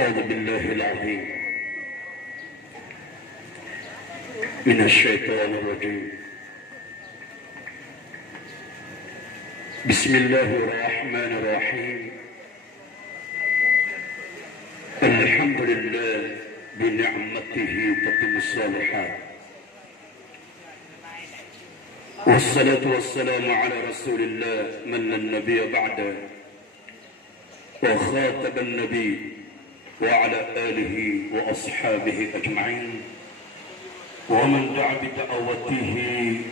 أعوذ بالله العظيم من الشيطان الرجيم. بسم الله الرحمن الرحيم. الحمد لله بنعمته تتم الصالحات، والصلاة والسلام على رسول الله من لا نبي بعده وخاتم النبي وعلى آله وأصحابه أجمعين ومن دعا بدعوته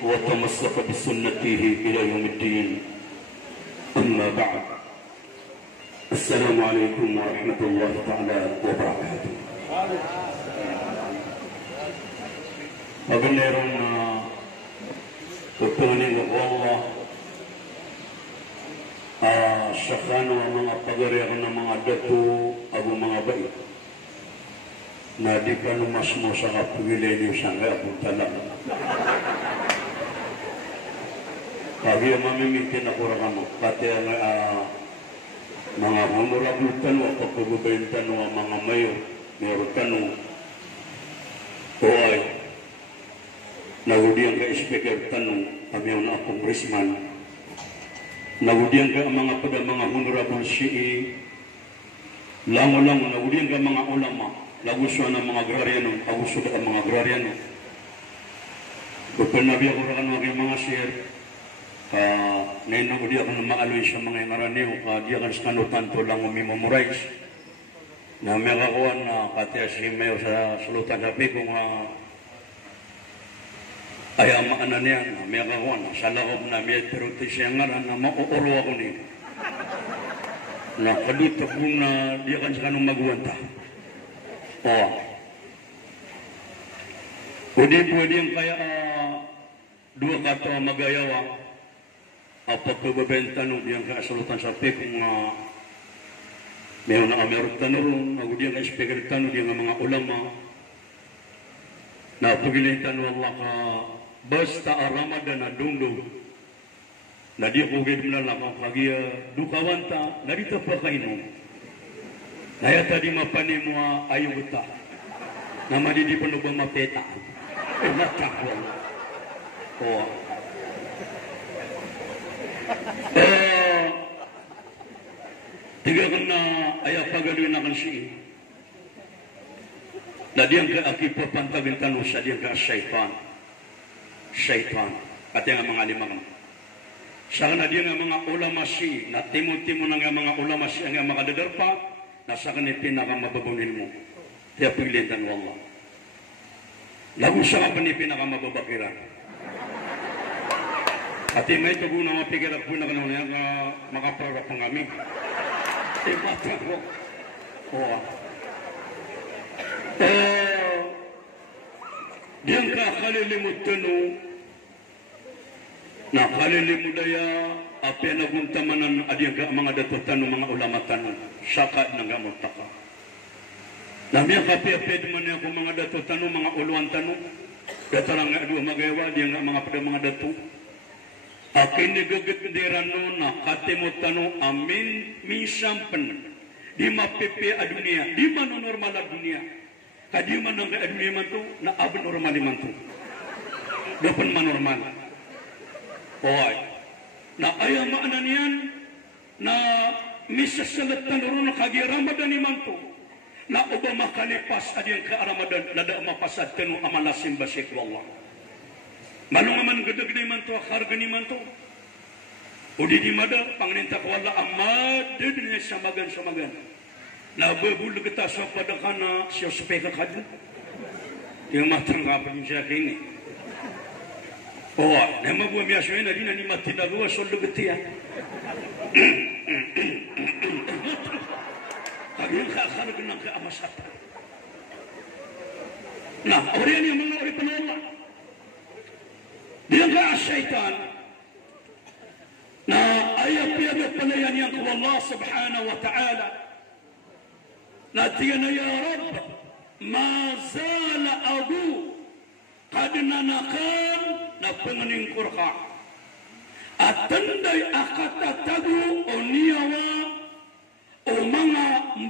وتمسك بسنته إلى يوم الدين. أما بعد، السلام عليكم ورحمة الله تعالى وبركاته. Pagniron tutunin ng Allah sakano ang mga pagarihan ng mga dato ang mga bait na di ka mas mo sa kapagilay niyo sa ngayabong talang. Pagi ang mamimitin ako rin mo, pati ang mga honorable tanong, pagpagubayin tanong ang mga mayo, mayroon tanong, o ay, nagudiyan ka speaker tanong, kami ang congressman, nagudiyan ka ang mga honorable CE, lango-lango, nagudiyan ka mga ulama, laguso ng mga agrariano, laguso ng mga agrariano. Kung nabi ako rin mga share, ngayon ako di ako na maaloy sa mga ingaraniw, di ako skanutan to lang umimamorize. Na may kakuhan na katiya si Mayor sa salutan sabi kung ay amaanan niya, may kakuhan na sa lakob na may peruti siya ngaran na mauuro ako niya. Na kaduta kung na di ako skanong magwanta. Pwede yung kaya dua kato magayawa pagkababenta nung diyang kaasulutan sa pe kung mayroon na mayroon tanong ako diyang ka-speaker tanong diyang mga ulama na pagilitan Allah ka basta Ramadan na dungdog na di ko gawin na lang kagaya dukawanta na dito pa kainom na yata di mapanin mo ayaw buta na madidi pa nung mapeta natakwa tiga kena ayah pagaluin akan si na diyan ka akipa pantagin tanong sa diyan ka syaitan kati nga mga limang sa na diyan nga mga ulama si na timo-timo na nga mga ulama si nga makadadarpa na sa kanipin na kang mababunin mo kaya piglitan mo Allah lagu sa ka panipin na kang mababakiran. Ati may tugo na mapigil ako na kanong nga makaprara pang kami. Mata ko. Diyan ka kalilimut tanong na kalilimut daya api na kung tamanan adiyan ka mga datutan ng mga ulama tanong saka ng gamot taka. Namiya kapi-api naman niya kung mga datutan ng mga uluan tanong datarang nga dua magayawa diyan nga mga datu. Akin nagagagadiran no na katimutan no amin misampan di mapipi a dunia di mana normal a dunia kadi mana nga dunia man to na abon normal man to dapan manormal oy na aya maanan yan na misasalatan ron kagi Ramadan man to na uba makalipas adiyang ka Ramadan lada mapasad kanu amalasim basik wallah malung man gede-gede man to harga ni man to udi di mada panginta ko wala amad dunya samagan na bebul kita sa padakana siya speka kadyo yung matang kapag siya kini na mabuwa miya siya na di na ni matinagawa soldo geti ya kag yung kakharag ng kaamasata na oriyan yung mga ori panawala diyan ka syaitan na ayap-ayap palayan yang ko Allah subhanahu wa ta'ala na tiyan na ya Rab ma zala abu kad nanakan na panganing kurka at tanday akatatago o niyawa o mga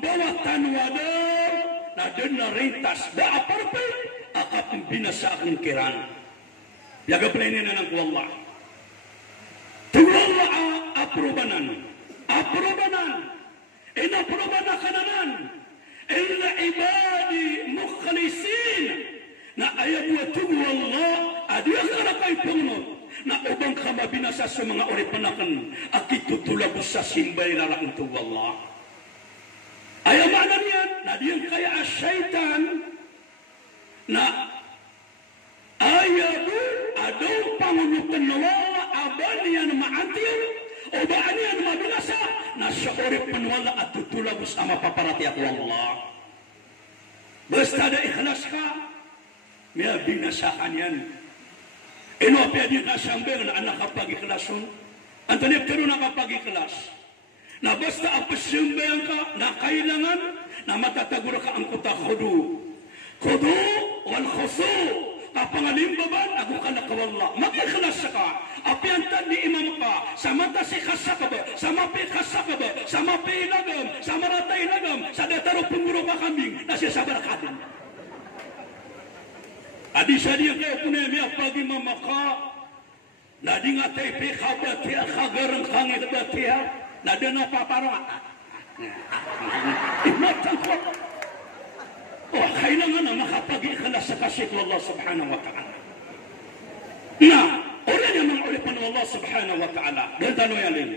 bawah tanwadar na dena rintas da aparpe akap binasa akong kiran yaga plenen nang Allah tuwalla aprobanan ina aprobana kananan illa ibadi mukhlisin na ayabu tuwalla adia kana kay punot na ubang kama binasa sa mga oripanakan akitutulabos sa simbay larang tuwalla ayaw maanan yan na diyan kaya asyaitan na ayabu adaw pangunutan na wala aban yan maantil o baan yan mabinasa na sa oripanwala at tutulabos ang mapaparati ako Allah basta na ikhlas ka may binasaan yan ino pwede ka siyambel na nakapag-ikhlason ang tanip ka rin nakapag-ikhlas na basta ang pasyambayan ka na kailangan na matatagura ka ang kudu wal khusu kapangalimbaban ako ka nakawala mag-ikhlas ka apiantan ni imam ka sa mata si khasaka ba sa mapi khasaka ba sa mapi ilagam sa maratay ilagam sa dataro pumuro ka kambing na siya sabar ka din adi siya diya kayo punemi pagi mamaka na di nga tayo pikabatia kagarang kangit batia na di na paparang inatan ko kailangan na makapag-ikhlas sa kasih Allah subhanahu wa ta'ala na ulit yung mga ulipan ng Allah subhanahu wa ta'ala dahil tanong yan din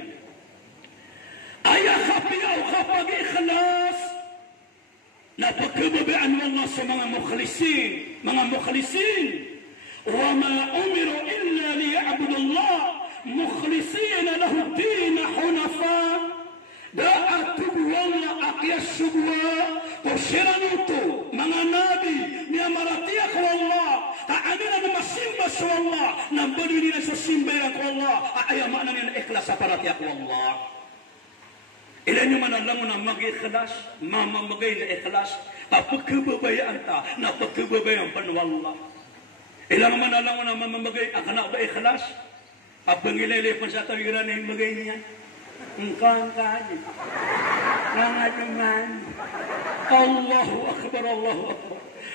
ayaw kapag-ikhlas na pagkababaan mo Allah sa mga mukhlisin wa ma umiru illa liya'budu Allah mukhlisin lahu din hunafa da'at tubwala aqyas subwa kursiranuto mga nabi niya maratiyak wa Allah kaamina na masimba sa Allah nang bali nila sa simbayan ko Allah ayaw na niya ikhlas sa paratiyak wa Allah ilan nyo man alam mo na mag-ikhlas mamamagay na ikhlas kapagkababayaan ta na pagkababayaan pa ng Allah ilan man alam mo na mamamagay ang anak ba ikhlas kapangilay pa sa tawiran na yung magay niya engkang kanin nangaduman Allahu Akbar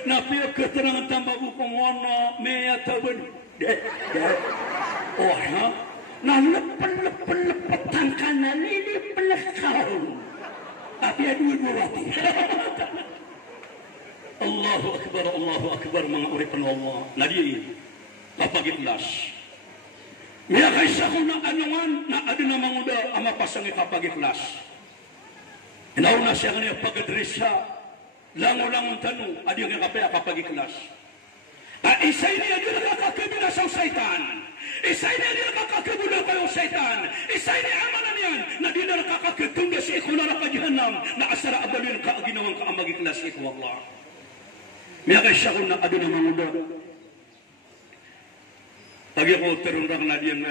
na piyag keterangan tambah bukong wana mea taban oh ha na lepen-lepen kanan ini pelekau tapi dua-dua wati Allahu Akbar mga uripan Allah na di kapag-ikhlas miya kaisa ko na anungan na adi na manguda ama pasang kapag-ikhlas inaw na siya kanya pag-adres siya lango-langon tanong adi yung kapag-ikhlas isay niya di nakakakabila sa saitan isay niya di nakakakabula kayo saitan isay niya amanan yan na di na nakakakatunda si ikulara ka jahannam na asara abalin ka ginawang ka ang mag-ikhlas iku Allah miya kaisa ko na adi na manguda pagi ako terundang na diyan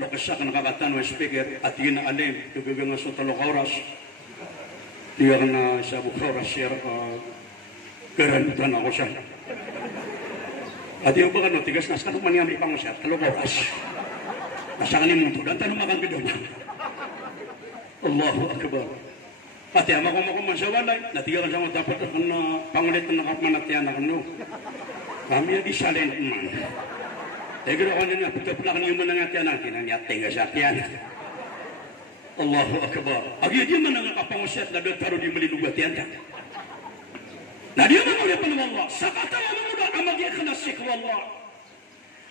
lokasya ka nakakatan o speaker at yun na alim tubigang nga sa talong oras diya ka na sa bukoras siya garanutan ako siya at yung baka no tigas nas kanong maniyami pang siya talong oras nasa kanin mo dan tanong makang bido niya Allahu Akbar pati ama ko makuman sa walay natigakan sa mga dapat na pangulit na nakapmanatyan na kano kami di silent man Egro ko na putapla kan yung manangatian natin ang yating sa tiyan. Allahu Akbar. Agi dia man nga kapangusyat na taro di malinugat yan. Na dia man ulit pa ng Allah. Sa katawa mo na ang mag-ikhlas si Allah.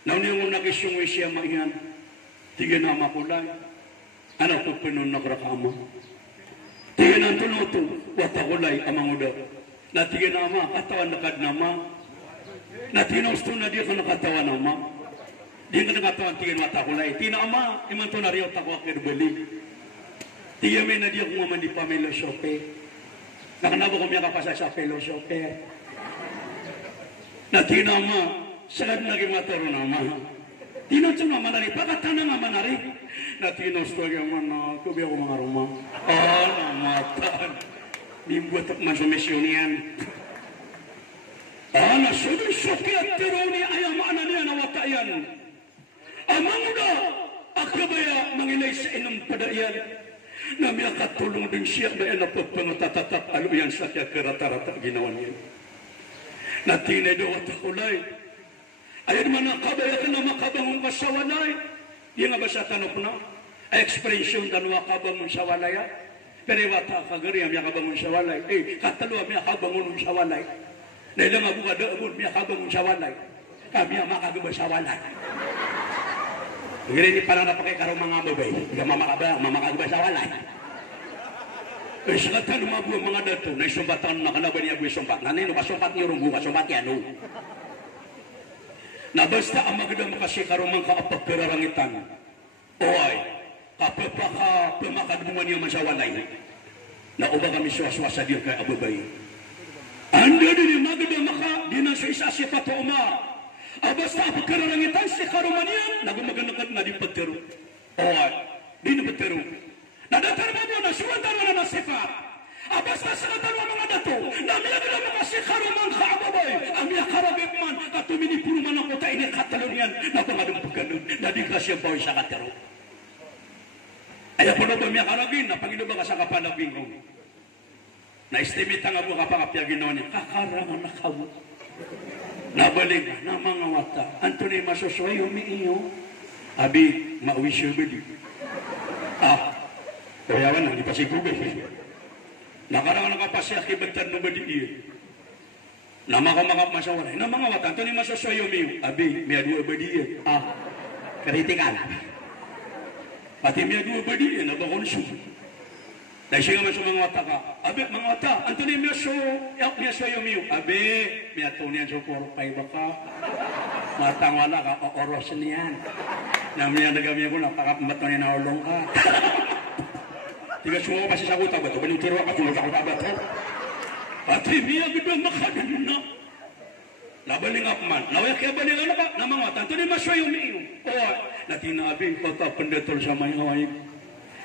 Na unang nagisyung siya maiyan. Tiga na makulay. Anak ko pinon na karakama. Tiga na tunuto. Watakulay amang uda. Na tiga na ama. Katawan nakad nama. Na tinusto na dia ka nakatawan nama. Di ka nakatawan tingin mata kulay. Tina ama, iman to na rin ako beli. Tiga may na di ako maman di pamelo shope. Nakanabo ko miya kapasa sa pelo shope. Na tina ama, sagad naging matoro na ama. Tina ito na manari, pagkatana nga manari. Na tinos to yung mana, kubi ako mga rumah. Namatan. Dimbuat man sa misyon yan. Nasudu syukiat tironi ayam anak niya nawatayan. Amang udah akabaya mangilay sa inong padayan Nami akatulong din siya na napapangatatat aluyan sa kaya kerata-rata ginawa niya. Natinay daw at akulay. Ayan man ang kabayakan na makabangon ka sa walay. Yung nga ba sa tanong na? Ekspresyon danwa kabangon sa walay. Pero wata kagari ang kabangon sa walay. Katalo ang kabangon sa walay. Dahil nga buka daabon, may kabangon sa walay. Kami ang makagaba sa walay. Hindi parang napakay karong mga babay. Hindi mamakagaba sa walay. Sa kata lumabu ang mga dato, na isumbatan na kalaban niya buwi sumpat. Nanay, kasumpat niyo rung buka, sumpat yan, no? Na basta ang maganda makasi karong mga kaapagkararangitan. Oy, kapapaka pamakadungan niya man sa walay. Na uba kami suwaswasa diyo kay ababay. Anda din yung maganda maka, di na sa isa si Pato Omar. Basta apagkararangitan si karuman niya, nagumaganakat na di pagtero. Oy, di na pagtero. Nadatar mo mo na suwantar mo na sifat. Basta sa natarwa mga dato, namilag na mga si karuman kaababay. Ang iya karabit man, katumini puro man ang kota ini katalon yan, na pangadong pagkanon, na di ka siya bawin sa katero. Ay ako na ba miya karabin, na Panginoon ba ka sa kapalabing ko? Na-estimate nga po kapag ginawa niya, kakarangan na kawo. Nabalik na mga wata. Anthony Masosoy, umiiyo. Abi, ma-wish you bali. Kayawan, hindi pa si Google. Nakarang nakapasya, kibagtan mo ba di iyo? Namakamakamap masawaray. Na mga wata, Anthony Masosoy, umiiyo. Abi, may adwa ba di iyo? Kritikan. Pati may adwa ba di iyo? Nabakonsumo. Dahil siya nga sa mga wata ka, Abe, mga wata, Anthony Masosoy, umiiyo. Abi, may ato niyan sa porpay baka. Matang wala ka, oros niyan. Namiyan nagamiyan ko, napakamato niya na ulong ka. Tiga semua pasti sabu tahu betul. Beli tiru apa cuma sabu tahu betul. Pati dia gedung makan na. Labaling apman. Lawak kaya baling ano ba? Namang watan. Ito ni Masoy umiinom. Natinabing kota pendetol sa may hawaii.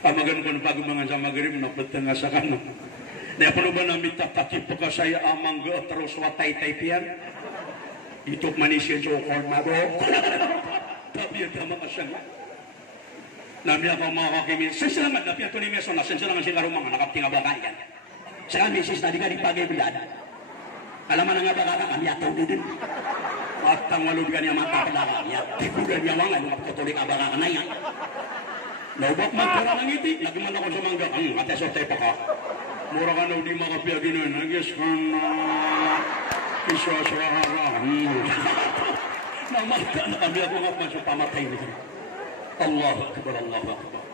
Amagan ko na pagumangan sa magrib na petengah sa kanan. Daya perlu ba namin tataki pa ka saya amang ga terus watay-tay piyan. Itok manisya jokor na bro. Tapi ada makasang. Nami ako mga kakimin. Sensalamat na piyato ni Meso na sensalaman si karumang nakapting abakay yan. Sa kami sis na di ka di pagay bilada. Alaman nga baka kami ataw din. At ang walod ka niya mata pala niya. Tipugan niya wangan mga katolik abaka na yan. Naubak man pera ng iti. Nagman ako sa mangga. Ate sote pa ka. Mura ka na di makapiyagin na. Nagis ka na. Iswa-swahara. Namata na kami ako nga pa sa pamatay nito. Allahu Akbar, Allahu Akbar.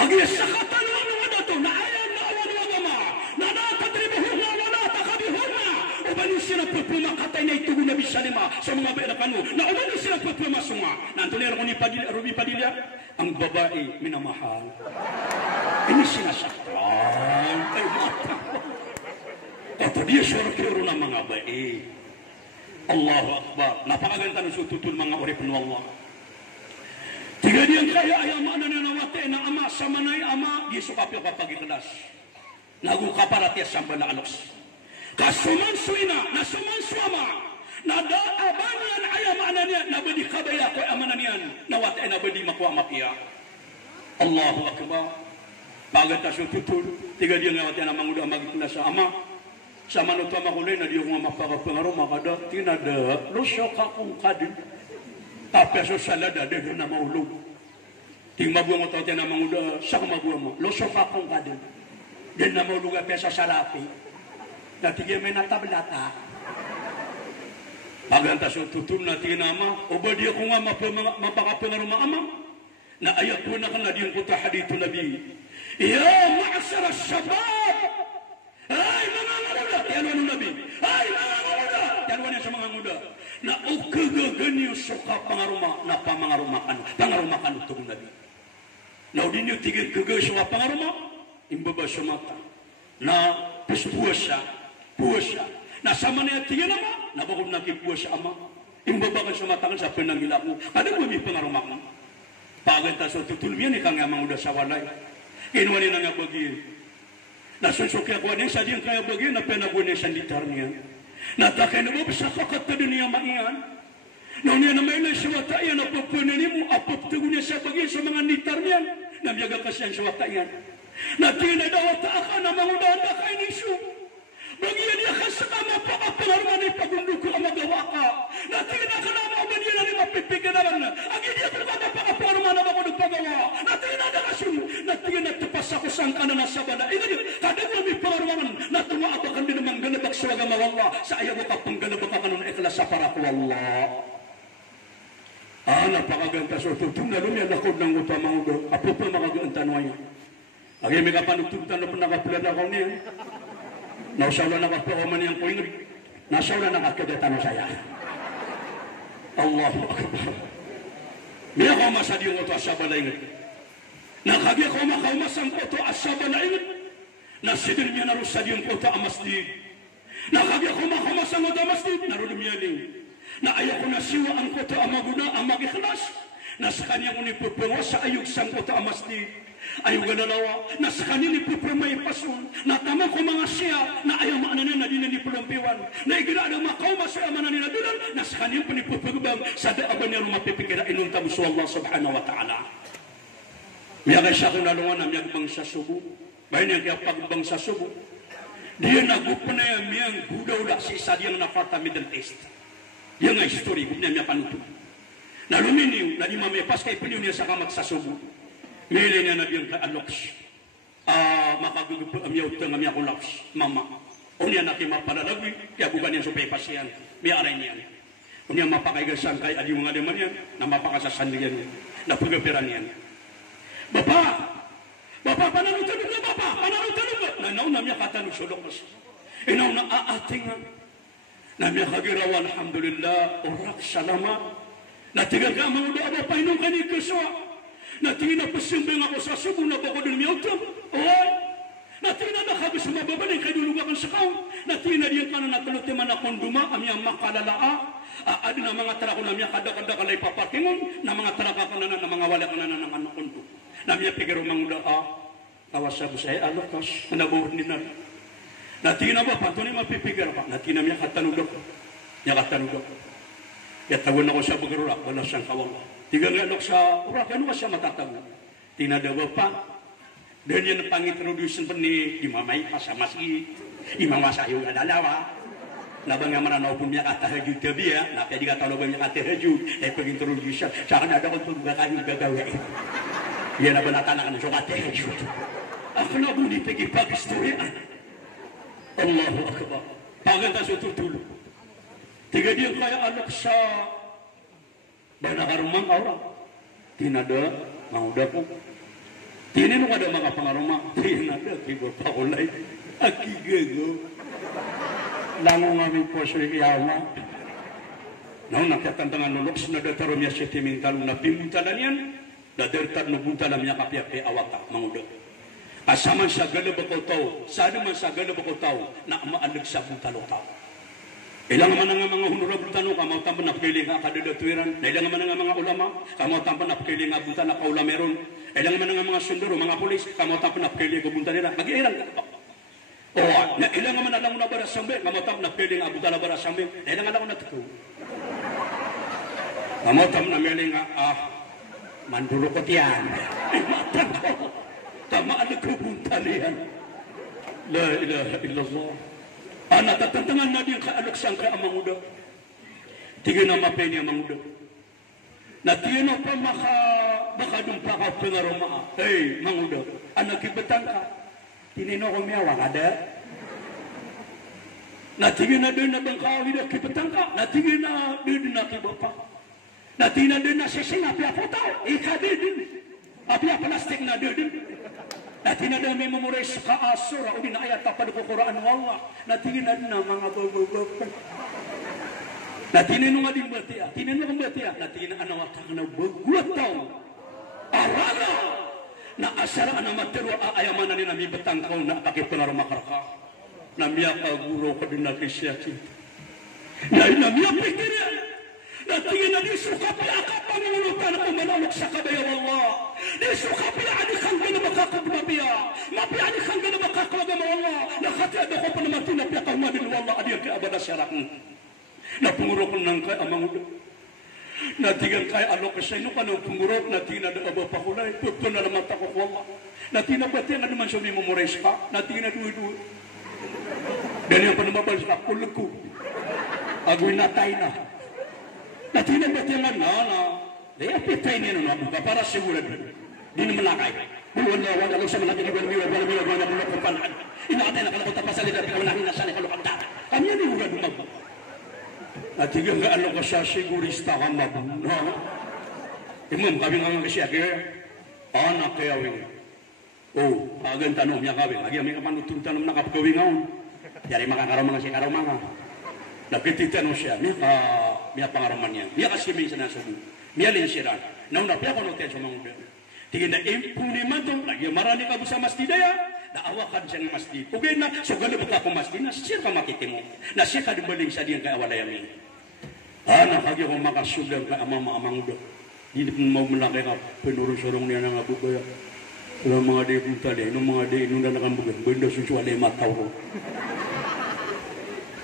Agi sa katalungan ng dato na ayan na awan ng ama na nakadribuhon na wala takabihon na umanin sila pagpumakatay na itugo na bisalima sa mga bayrakano na umanin sila pagpumasunga na antonero ko ni Ruby Padilla ang babae minamahal ini sinasaktan ay mata kato dia suara-suara ng mga bae Allahu Akbar napakaganda ng sututun mga oripun Allah. Tiga dia kaya ayam ana na nawate na ama sa manay ama Yesu kapyo kapag ikelas. Nagu kaparat ya samba na alos. Kasuman suina na suman suama na da abanian ayam ana niya na badi kabaya ko amanan niyan nawate na badi makuha mapiya. Allahu Akbar. Pagat ta sututul tiga dia nawate na manguda magikelas sa ama. Sa manuta makulay na dia ko mapakapangaro makada tinada lo syoka kung kadin. Tapi salada dia na maulog. Ting mabuang mo tayo na manguda sa mabuang mo. Losok akong kadin. Din na maulog ang pesa sarapi. Natigyan may natablata. Paganta sa tutun na tinama. O ba di ako nga mapakapangarong mga ama? Na ayat po na ka na diyang kutaha dito nabi. Ya ma'asara shabab! Ay mga nguda! Yan ano nabi? Ay mga nguda! Yan ano sa mga nguda? Na ukagaganyo suka pangaruma na pangarumakan itong nabi. Na udin yung tigil kagay sa pangaruma, imbaba sa mata. Na pusa, na sama niya tigil nama, na bakit nakipuas sa ama. Imbaba ka sa mata kan sa pinanggila ko. Kada mo may pangarumakan. Paganta sa tutulmiyan, ikang nga mga uda sa walay. Kinuha niya nga bagay. Nasusukya ko niya sa diyang kaya bagay na pinagwa niya sa litar niya. Natakay na mo sa kakat na dunia maiyan. Noon niya na may nasiwata yan, apapuninim mo, apaptugo niya sa bagay sa mga nitar niyan. Namiyaga ka siyang siwata yan. Natina daw taaka na mangudanda kay nisu. Bagian dia kasama pa kapengaruhan ni pagunduko ang magawa ka. Natina ka na mauban niya na ni mapipiganaran. Agi dia terbaga pa kapengaruhan na magudug pagawa. Natina na kasun. Natina tupas ako sang kanan na sabana. Ina din, kadang mo may pengaruhan na tumaabakan din namang ganabak sa waga mawala. Sa ayaw mo kapang ganabak ka nun ikhlas sa para ko Allah. Napakaganda so tutong na lumiyan ako ng utamang udo. Apo pa makaganda naman yun. Agi may kapanugtuntan na po nakapilad ako niya. Nausawla nakapawaman niyang kuingod. Nasawla nakakadatan saya. Allahu Akbar. May ako masad yung uto asaba na ingod. Nakagi ako makaumasang uto asaba na ingod. Nasidir niya narusad yung uto amasdid. Nakagi ako makaumasang uto amasdid. Narudum niya ling. Na ayaw ko na siwa ang uto amaguna amagikhlas. Nasa kanyang unipupungo sa ayog sang uto amasdid. Ayaw ganalawa, nasa kanini po may pasun, natama ko mga siya, na ayaw maananan na din ni pulampiwan, na iginadang makaw masaya manan nila dulan, nasa kanini po ni pupagubang, sa daaban niya rumapipikira inuntam sa Allah subhanahu wa ta'ala. Miyagay siya kung nalungan na miyag bang sa subo, bayan niya kaya pagbang sa subo, diya nagupanaya miyang gudawla si isa diyang nafarta Middle East. Yan nga history, niya miya panuto. Naluminiw, na di mamipas kay piliw niya sa kamat sa subo. Mili niya na diyan ka aloks. Makagugupo ang yaw tang amya kulaps. Mama. Unya na kima palalagwi. Kaya bukan niya supay pasiyan. May aray niyan. Unya mapakaigasan kay adi mga deman yan. Na mapakasasandigan niya. Na pagapiran niyan. Bapa! Bapa, pananutanong na bapa! Pananutanong na! Nanaw na miya katanong sulokos. Inaw na aatingan. Na miya kagirawa alhamdulillah. Orak salama. Natigal ka mga doa bapa inong kanikaswa. Natingin na pasimbing ako sa subo na bako din miyotang. Oy! Natingin na nakabis sa mababaling kay dulugakan sa kaon. Natingin na diyan ka na natulutiman akong duma, amiyang makalalaa. Adi na mga tara ko na miya kada-kada kalay paparkingon, na mga tara ka na mga wala ka na ng anakon ko. Na miya pigaro manguda kawas sa busay, alokas, nabuhod ni na. Natingin na ba, panto ni mapipigar pa. Natingin na miya katanog ako. Miya katanog ako. Yatawan ako sa bagarura, wala siyang kawang. Tiga ngalok sa urak, ano ka siya matatawag? Tinadawa pa. Dan yan pang-introduce pa ni Imamay pa sa masjid. Imam masayo nga dalawa. Labang nga mananaw po niya katahajud gabi ya. Napya di katalaban niya katahajud. Pag-introduce siya. Sa akin ada ko po kayo gagawin. Yan na ba natanakan niya sa katahajud? Ako na po ni pag-ipagistoryan. Allahu Akbar. Paganda sa tutulo. Tiga dia kaya alok sa banakarumang orang. Tinada, mauda ko. Tinin ada mga pangaruma. Tinada, kibar pa kulay. Akigago. Lango nga may po sa iyawa. Naon nakatantangan nulok, sinadatarom niya siya timintal na pimuntalan yan. Dadertar nubuntalan niya kapiapi awata, mauda. Asaman sa galabakaw tao, sana man sa galabakaw tao, na maalag sa buntalo tao. Ilang man nga mga honorable tanong, kamao tampan na piling nga kadadatuiran. Ilang man nga mga ulama, kamao tampan na piling nga bunta na kaulameron. Ilang man nga mga sunduro, mga polis, kamao tampan na piling nga bunta nila. Mag-iiran ka pa. O, ilang man alang na barasambe, kamao tampan na piling nga bunta na barasambe. Ilang alang na tuko. Kamao tampan na piling nga, mandulo ko tiyan. Matang ko. Tamaan na kubunta niyan. La ilaha illallah. Natatantangan na din kaalaksan ka ang manguda. Tingin na mapeni ang manguda. Natingin na pa makadumpa ka pengaroma. Hey, manguda. Nakibatan ka. Tinino ko miyawa nga da. Natingin na din na bang kawin na kibatan ka. Natingin na din na kibapa. Natingin na din na sising apya po tao. Ikadidin. Apya plastik na din. Natingin na may memorize ka asura o dinayat tapad ko Quran wala. Natingin na mga bababab. Natingin nga din batia. Tingin nga batia. Natingin na anawat ka na bagulat tao. Arala na asara na matero ayaman na ni nami betang kau na pakipenar makaraka. Namiya ka guro ka din na kisyati. Namiya pikirya. Natingin na di sukapi akap pangulutan ko manalok sa kabaya Allah. Di sukapi adikan ka na makakagmabiya. Mapi adikan ka na makakagama Allah. Nakati ada ko pa naman tinapya ka madin Allah. Adiyan ka abada syarak. Napunguro ko nang kay amang udo. Natigan kay alok sa ino kanong pungurot, natina da aba pakulay, pagto na naman tako ko Allah. Natina pati nga naman siya memorize ka, natina duwi-duwi. Ganyan pa namabal sa kulog ko. Agoy natay na. Natina pati nga na, daya pitay niya na buka para sigurado. Di naman lakay. Buwan na wala lang sa mga tinigwan-miwag, wala bulok ng panaan. Inakatay na kalakot ang pasalidad, kaya wala hinasan ay kalukang data. Kami yan yung urad umag. At higang nga ano ka siya, sigurista ka mabun. Imam, kami nga nga siya, kaya anak kaya wing. Oh, agan tanong niya kawing. Lagi kami kapanutong tanong na kapagawing ngayon. Yari makakaramang siya karamang. Nagkititanong siya, miya pangaraman niya. Miya kasi minsan na sabi. Miya linsiran. Nauna, piya ko noten sa mga ulit. Tingin na impuni man itong lagi marani ka sa masjidaya. Naawakan siya ng masjid. Ugay na, so gano'n ka kung masjid na siya ka makitimo. Na siya ka dumaling sa diyan kay awalayami. Nakagi ko makasugang ka amang do. Hindi mo malaki ka pinurong-surong niya ng abubaya. Wala mga day punta din. Nung mga day, nung nalakambugan. Benda susualay matawro.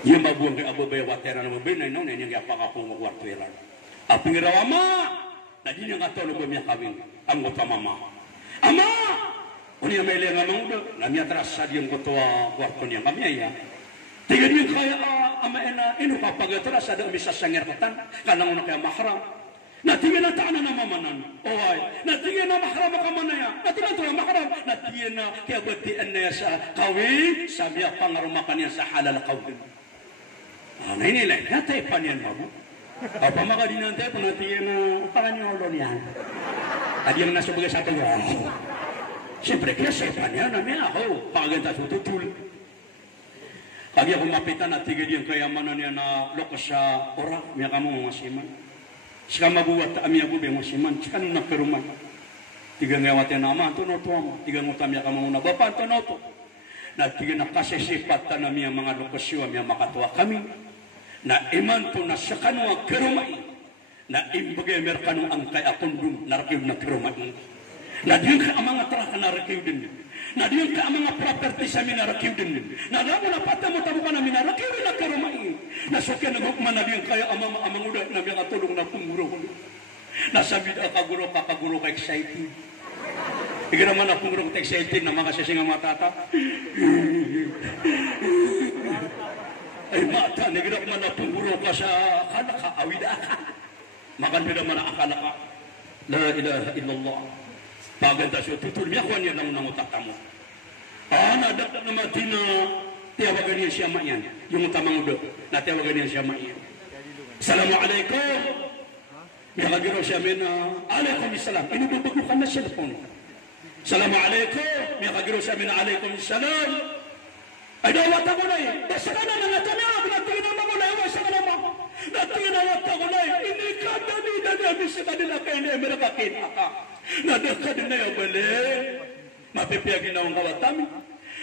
Yung mabuang kay abubaya watera na mabinay. Nung na niya pakapong magwartueran. Aping rawama. Na di niya nga tolong ba miya kawing. Ang kota mama. Ama! Kung niya may lenga mga na miya terasa diyang kotoa kwarto niya kami ay tiga niya kaya ama ena ino kapagateras ada misa sangerkatan kanang una kaya mahram na tiga na taana na mamanan ohay na tiga na mahram kamanaya na tiga na mahram na tiga na kaya batian na sa kawin sa miya pangarumakan niya sa halal kawin na inilang natay pa niyan mabu apa maka dinantay pa na tiga na paranyolo niyan adi yang nasubaga sa tayo siyempre, kaya sepan niya namin ako. Paganda sa tutul. Kaya ako mapitan at tigil yung kayamanan niya na lokas sa orak. Miya ka mo masiman. Sika mabuwat ami ako ba masiman. Sika nung nagkaruman. Tiga ngawat yan naman. Ito no to mo. Tiga ngutam miya ka mo na. Bapak ito no to. Na tiga nakasisipat na miya mga lokasyo. Miya makatuwa kami. Na iman to na sa kanwa karumay. Na imbagay merkano ang kaya kundum. Narakib na karumay. Na diyan ka ang mga traka na rakiw din. Na diyan ka ang mga property sa minarakiw din. Na alam mo na patamo-tamo ka na minarakiw din na karumay. Na sukya nagukman na diyan kaya ang uda na mga tulong na pumuro. Nasabi na kaguro ka excited. Hindi naman na pumuro ka excited na mga sasing ang matata. Ay mata, hindi naman na pumuro ka sa akala ka, awida ka. Makan naman na akala ka. La ilaha illallah. Paganda siya, tutul niya ko niya nang utatamu. Nadak na matina, tiyawagan niya siya mayan. Yung utamang udo, na tiyawagan niya siya mayan. Assalamualaikum. May kagiro siya min, alaikumussalam. Inububukan na siya po. Assalamualaikum. May kagiro siya min, alaikumussalam. Ay dawat ako na eh. Basta ka na mga tanong, natingin naman ko na yun, basta ka naman. Natingin naman ako na eh. Hindi ka dami sa kanila kayo na merakakita ka. Nadaka din na yung bali. Mapipiyagin na ang kawatami.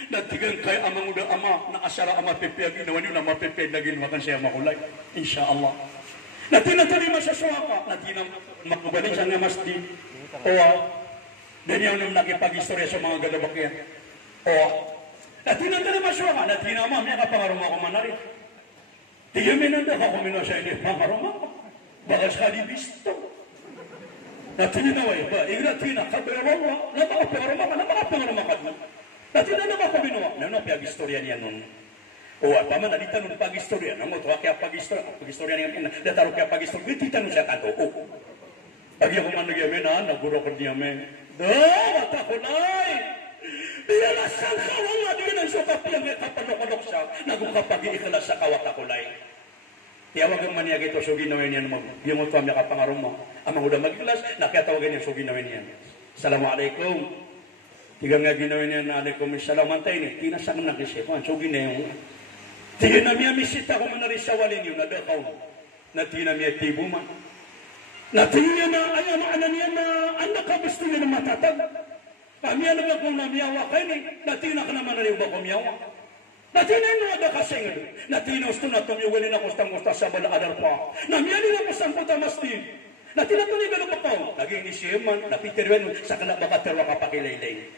Natigan kay amang uda ama na asara ama pipiyagin na wani na mapipiyag na ginawakan siya makulay. Insyaallah. Natinatali masaswa ka. Natinang makubalik siya nga masdi. Dan yung nakipag-istorya sa mga galabak yan. Natinatali masaswa ka. Natinama niya kapangarong ako manari. Tiyamin ang daka kumino siya ini pangarong ako. Bakas ka di bisto. Natin na way ba? Natin na kaberamo na makapangarama ka, na makapangarama ka. Natin na makabinuwa. Na pag-istorya niya nun. Paman na dita nun pag-istorya. Namo to kaya pag-istorya niya. Dataro kaya pag-istorya. Dita nun siya kanto. Pag yung man nagyamin na, naguro ko niya men. Mata ko na'y. Iyalasan ka wala din ang sukapiyang kapanok-anok siya. Nagukapag-iikalas sa kawata ko na'y. Tiyawagan man niya ito, so ginawin niya naman. Yung utwam niya kapangarong mo. Ang mga udang magilas, nakatawagan niya, so ginawin niya. Assalamualaikum. Tiga nga ginawin niya na alaikum salam. Mantay niya, tinasang nakisipan, so ginawin. Tiga na miya misita ko man na rin sa walin yun, nadakaw. Na tina miya tibo man. Na tina na, ayaw na niya na, anak ka gusto niya na matatag. Kami yan naman kung namiyawa kayo ni, na tina ka naman na rin ba kumiyawa. Natinay mo ada kasing natinos to na tumiyuwalin ako stang-usta sa balaadar pa. Namiyalin ako sa puta mastin. Natinay to ni galong ako. Naging ni Sieman, napitirwen sa kanabakaterwa kapakilaylay.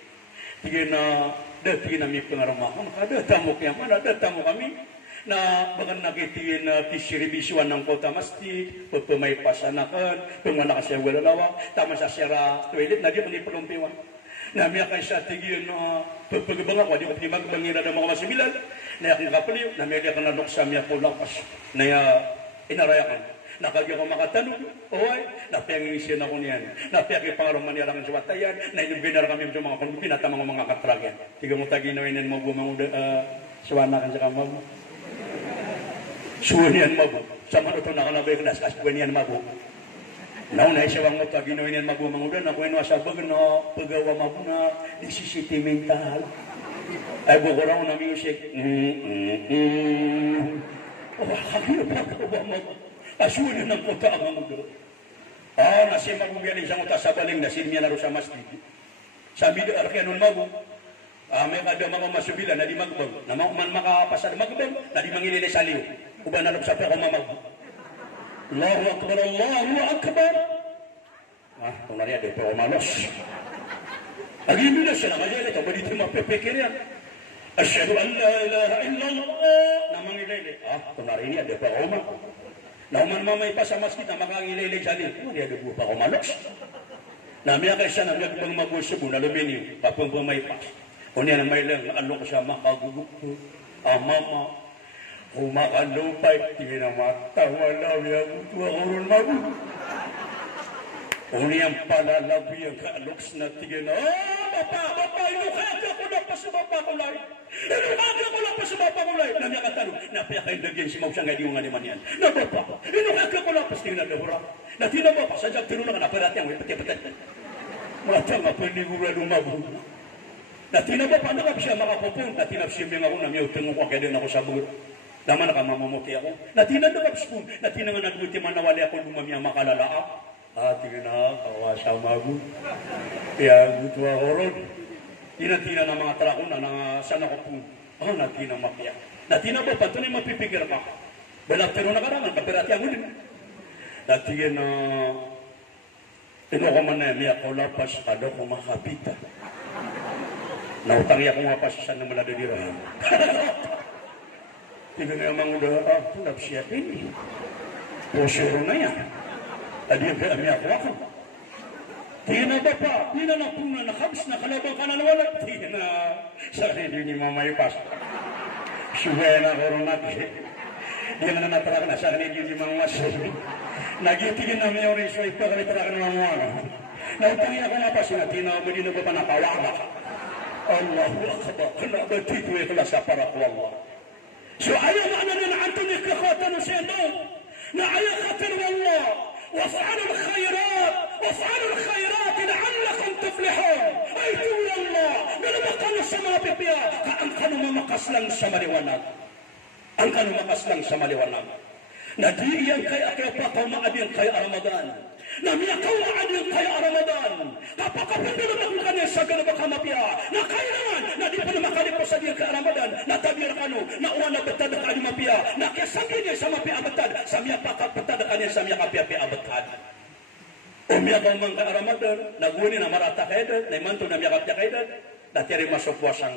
Tigin na, dati na may pangarama. Kada tamo kaya man, dati tamo kami. na bagan nagitiin na tisiribisuan ng kota masjid, pagpamay pasanakan, pangmana kasi wala lawa, tama sa sira toilet, na di man ipalumpiwan. Na miya kay sa tigyan na pagpagabang ako, di ba magbangira ng mga masibilal, na yaking kapaliw, na miya ka nanok sa miya po lakas, na inarayakan. Nakagya ko makatanong, oy, napiangisiyan ako niyan. Napiagi pangarong maniarangan sa watayan, na inubinar kami sa mga kong pinatamang mga katragyan. Tiga mo taginawin yan mo bumang suwanakan sa kamag. Suwan yan mabu. Sama ito nakalabay ka na, suwan yan mabu. Nauna isawang mo taginawin yan mabu mangudan, ako yung wasabag na pagawa mabu na disisitimental. Ay bukurang na music. Oh, kakino pa pagawa mabu. Asunin ng kota ang mundo. Nasi magugaling sa kota sa baling, nasin niya na rin sa masjid. Sabi doon, arkianon mabu, may kada mga masubilan na di magbang, na man makapasal magbang, na di mangilili sa liw. Uba na lang sa peko mamag. Allahu Akbar, Allahu Akbar. Kung nariya, doon peko malos. Agin na sila, mayali, ito ba dito mapipikir yan? Asyadu an la ilaha illallah. Na mangilili. Kung nariya, doon peko mamag. Nauman mamay pa sa masjid na makangililig sa liw. Ano yan, pa ko malos? Namiya kayo siya na nagbang magusubo na lumini. Papang bumay pa. O niya na may lang, ano ko siya makagugup ko. Mama, kumakalupay, tingin na matawa lang yan. Tuwa ko rin magu. O niyang palalabi ang kaaloks na tingin na, Bapa, inukaka ko lang pa sa bapa ko lang. Inukaka ko lang pa sa bapa ko lang. Namiya katanong, napiya kayo lagyan si Mausang nga di mo nga naman yan. Na bapa, inukaka ko lang pa sa tingin na lahura. Natina bapa, sadyak tinunang na parat yang pati-pati. Mata nga paniguran umabu. Natina bapa, nakap siya makapupun. Natina siya nga ako na miyaw tungong ko kaya din ako sa bugot. Naman nakamamamuti ako. Natina nakap spoon. Natina nga nagbuti man nawali ako lumamiyang makalala. Tingin na, kawasa magu. Kaya gusto ako ron. Tina-tina ng mga trako na sana ko po. Natina makiya. Natina ba, patunay mapipigir ka. Balagtero na karangan, kapirati ako din. Natingin na, ko man na miya ko lapas, kado ko makapita. Nautangi ako mapas sa naman na dudirahan. Tingin na yung mga udah, tulap siya ini. Posero na yan. Adi ang kami ako. Tina ba pa? Tina na po na nakabs na kalabang ka na nawala. Tina sa hindi ni Mama Ipas. Suway na ko rin natin. Tina na natara ka na sa hindi ni Mama Mas. Nagitigin namin yung riso ipa kami tara ka na mga ano. Nautangi ako na pa sila. Tina mo din na pa napawala. Allahu Akbar. Kanabati ko ikhlas para ko Allah. So ayaw maana na Anthony kakatan siya no. Na ayaw katan Allah. وافعلوا الخيرات لعلكم تفلحون ay tulad Allah nalabakan sa mga pipiya ang kanong makas lang sa maliwanag ang kanong makas lang sa maliwanag na di yan kaya pa maadyan kaya Ramadan na miyakaw maadyan kaya Ramadan kapakapin na naman kanya sa ganabak mapiya na kailangan na di pa na makalipos sa diyan kaya Ramadan na tabir kano na uwan na betad na kanya mapiya na kiyasabi niya sa mapiya betad sa miya pakapetad na kanya sa miya kapiya betad o miyakaw man kaya Ramadan naguni na marata kayo na imanto na miya kapya kayo na tiyari masupwasang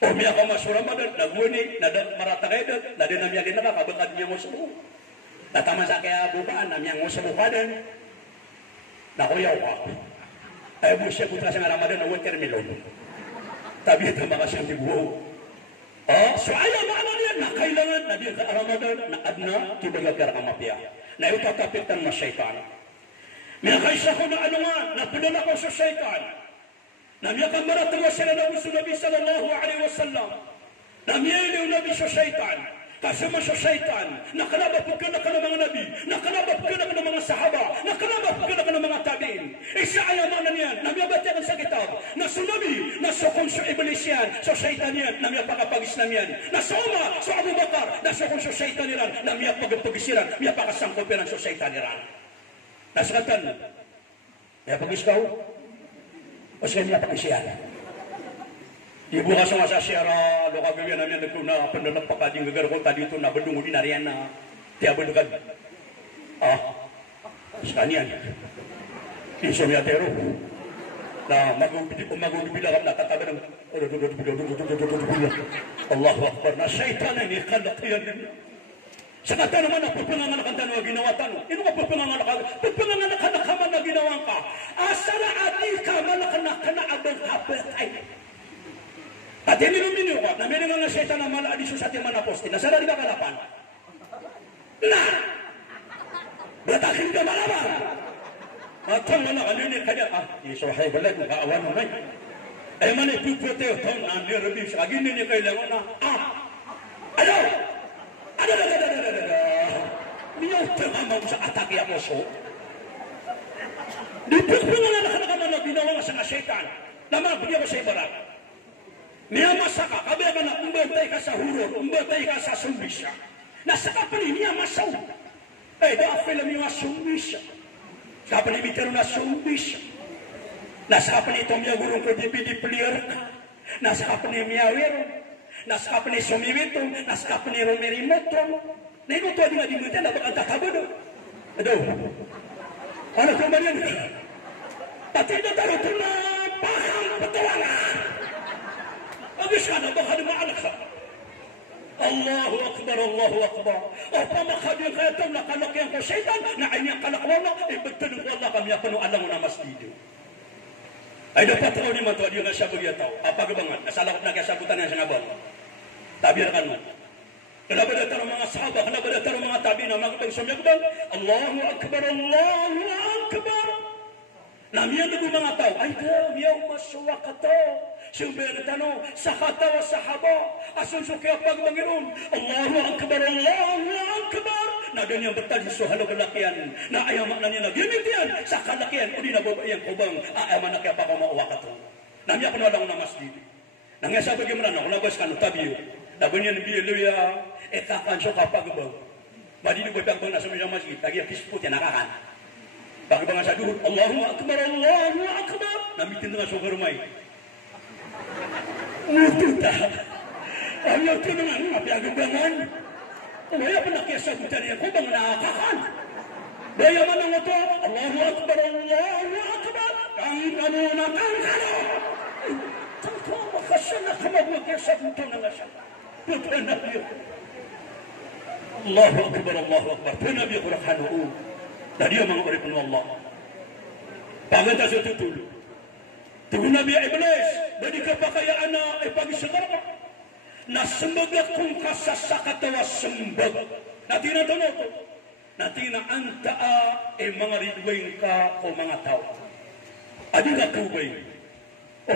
o miyakaw maso Ramadan naguni na marata kayo na din na miya ginakakabetad niya mo sa buong nataman sa kaya bubaan na miyang mo sa bukadan nakuyaw ka ay mo siya putra sa Ramadan na watermelon tabi ito makasiyang tibuo so ayaw maana niya na kailangan na diyan ka Ramadan na adna kibagagkar ang mapya na ito kapitan na syaitan minakaisa ko na ano nga napunala ko sa syaitan na miyakang maratawa sila na gusto Nabi sallallahu alaihi wasallam na miyaliw Nabi sa syaitan kasama sa syaitan, nakalabap ka na ka ng mga nabi, nakalabap ka na ka ng mga sahaba, nakalabap ka na ka ng mga tabiin. Isa ayamanan yan, namiyabatiyan sa kitab, na sunabi, na sukon sa iblis yan, sa syaitan yan, namiyapakapag-islam yan, na suma, sa Abu Bakar, na sukon sa syaitan yan, namiyapagpag-isiran, miyapakasangkopiran sa syaitan yan. Nasakatan, miyapag-iskaw, o siya miyapag-isiran. Ibu ka sa siyara, lo kagawin namin na pandalang pakading gagar ko tadi ito na bandung uli nariyan na tiabon agad. Sekalian. Iso miya tero. Nah, magubilang na tatabi ng Allahu Akbar na syaitan ini kalak yan din. Sa kata naman na pagpanganganak ang tanong ginawa tanong. Ino ka pagpanganganak ka man na ginawa ka. Asala adi ka malakanak ka na abang kapit ay. At minumino ka na may nga syaitan na malaadisyo sa ating manaposti. Nasala di ka kalapan. Na! Batakin ka malaban! At ang nakakalini kanya, isahay balay kung kaawan mo na yun. Ay man ipupute o tong ang nirabim sa kaginin niya kailangan na, ano? Niyaw tingamaw sa atake ako so. Di pagpungan na nakanaman na ginawa nga sa nasyaitan, na mabigyan ko sa ibarat. Miyamasa ka, kabiyagan na umbantay ka sa hurot, umbantay ka sa sumbisya. Nasaka pa ni miyamasaw. Ay, dahil na miyamasumbisya. Saka pa ni mitero na sumbisya. Nasaka pa ni ito miyagurong ko di player ka. Nasaka pa ni miyawero. Nasaka pa ni sumiwito. Nasaka pa ni romerimotro. Na ito ito nga di mo ito na baka takabado. Ado. Ano ka man yan? Pati na taro ito na pakang patawangan. Agis ka na baka di maanak ka. Allahu Akbar, Allahu Akbar. O pamakadyo ka ito, nakalakyan ko syaitan, na ay niyang kalakwana, ibagtanong ko Allah kami ako nung alam mo na mas video. Ay dapat ko ni man to, adiyo nga siya bagyataw. Apagabangan, nasalakot na kaya sagutan na siya nabang. Tabirakan mo. Kanabadat ang mga sahaba, kanabadat ang mga tabi na magpang sumyagbang, Allahu Akbar, Allahu Akbar. Namiyan na mga tao, ay daw, miyaw masuwa ka to. Siyempre ang tanong, sa katawa sahaba, asun sukya pagbangiron, Allahu Akbar, Allahu Akbar. Na ganyan bertali so halo kalakian, na ayamak na niya nagimitian, sa kalakian, o di nababayang kubang, ayaman na kaya pa kumauwa ka to. Namiyan ko na lang na masjid. Nangyasa bagaimana, kung nabas ka no tabiyo, nabanyan biyeluya, ekakan so kapagabang. Madini ko pagpang nasa mga masjid, lagi ang kisput yan nakakan. Pagbangan sa duhut, Allahu Akbar, Allahu Akbar. Namitin na nga sugar may. Mututa. Ayaw ito na nga, mapiagabangan. Umaya pa nakiyasagutan niya ko bang nakakakan. Daya man ang ito, Allahu Akbar, Allahu Akbar. Kang kanuna, kang kano. Tangka, makasya na kamagwakiyasagutan na nga siya. Puto na niyo. Allahu Akbar, Allahu Akbar. Pinabi ko rakano. Dari ang mga oripon ng Allah. Paganda sa tutulo. Tugon na biya Iblis. Dadi ka pa kaya na ipagisagar ka. Nasambagak kong kasasakatawa sambag. Natina to no to. Natina antaa mga ridwing ka o mga tao. Adi nga tubay. O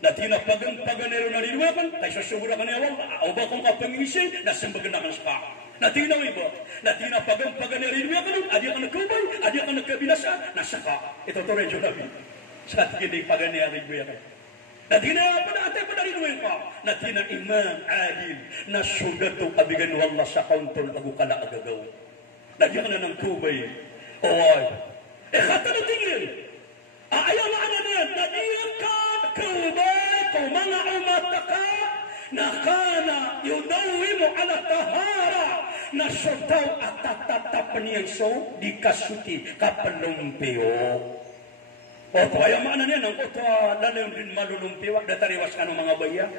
natina paganero na ridwing kan. Tayo susubura ka niya wala. O ba kung kapangisi, nasambagan na kan sa ka. Natina iba, natina paganeri niya kanun, adi ka nagkubay, adi ka nagkabinasa, nasaka. Ito to rin yung nabi. Sa tingin paganeri niya kanun. Natina ate pa rin niya ka. Natina imam adil, na sugat to abigan wallah sa kauntol agu kala agagaw. Nadi ka na ng kubay. Oy. Kata na tingin. Ayaw na ano na yan, nadi ka kubay, kung mga umataka, nakana yudawimu ala tahara na sotaw at tatatapan niyang so di kasuti kapalumpiyo. O kaya maana niya nang oto lalang din malulumpiyo datariwas ka ng mga baya.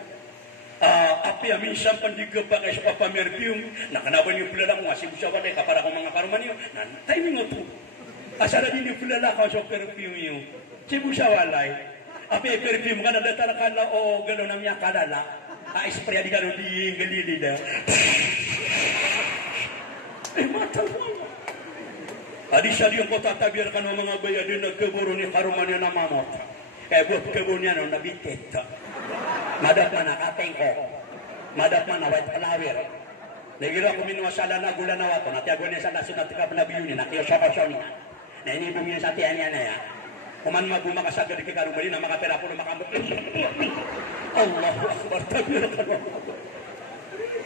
Api minsan pandigaba kay sa pamerpium nakanaban yung pulala ko asib siya wala kapara ko mga karuman niyo. Timing oto. Asara din yung pulala ko sa perfume niyo. Sibu siya walay. Api perfume ka na datarakala o galo na miya kadala. Spray di karo di galili dah. Mata mo. Adi siya yung kota tabir kan mga baya din nagkeburo ni karuman niya na mamot. Kaya buat kebun niya no nabiket. Madat man nakatengko. Madat man awet pelawir. Nagira ko minwa sala na gula na wato. Natiago niya sa nasunat ka panabiyo ni nakiyo soko-soni. Na ini bumi sa tiyan niya na ya. Kuman maguma kasagad di karuman na makapera po na makambot. Allahu Akbar, takbirakan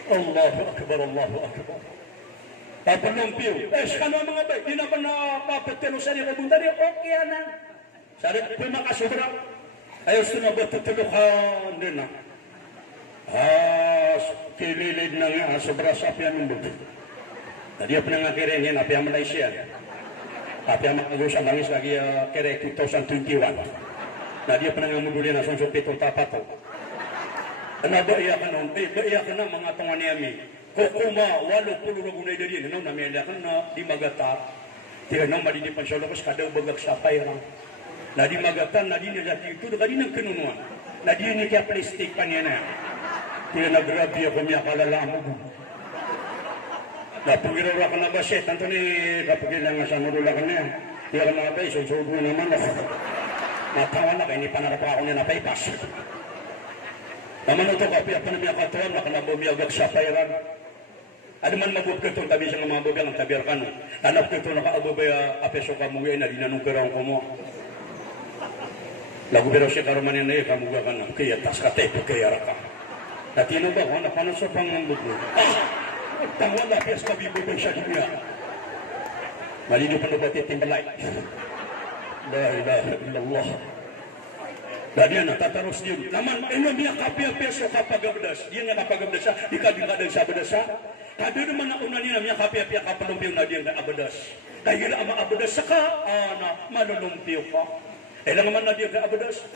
Allahu Akbar, Allahu Akbar. Papalumpiyo. Kano mga bay, di na pa napapatilusan yung kabunta niya, okay na. Sabi, kung makasubra, ayos na batutulukan din na. Kililid na nga, sobra sa apian ng buto. Tadi apa nga kiringin, apian Malaysia. Apian makagusa langis lagi kira 2021. Na dia pernah ngamuduli na son pito tapato. Ana ba iya kanon, ba iya kana mga tongan niami. Kokuma 80 ragunay dari no na mela kana di magata. Tira nang mali di pansolo kas kada bagak sapay lang. Na di magata na di nila itu da di nang kinunuan. Na di ni kaya plastic pa niya na. Tira na grabe ako miya kalalamu. Na pugiro ka na ba siya tanto ni kapugilan nga sa modula kanya. Tira na ba iso naman ako. Matawan na kayo, hindi pa narapa ako niya napaypas. Naman ito ka, piya pa na miya katuan, nakanabumiyagag sa pairan. Ano man magubkato, tabi siya ng mga bubiyang ang tabir ka no. Hanap ko ito, nakaabubaya, apeso ka muwi na, dinanong kirang ko mo. Lagu pero siya karuman yan na iya, kamuga ka na, kaya tas ka tepo, kaya raka. Latino ba, kung napanan sa pangambuglo. Tangwala, piyas mabibubay siya niya. Malino pa na ba titimbalay? La ilaha illallah. Dan dia nak tatarus dia. Naman ino dia kapia-pia so kapagabdas. Dia nga kapagabdas siya. Di ka dingadang sa abadas siya. Kado naman na una niya kapia-pia kapalumpiyo na dia nga abadas. Dahil ama abadas sa ka, malulumpiyo ka. Lang naman na dia nga abadas.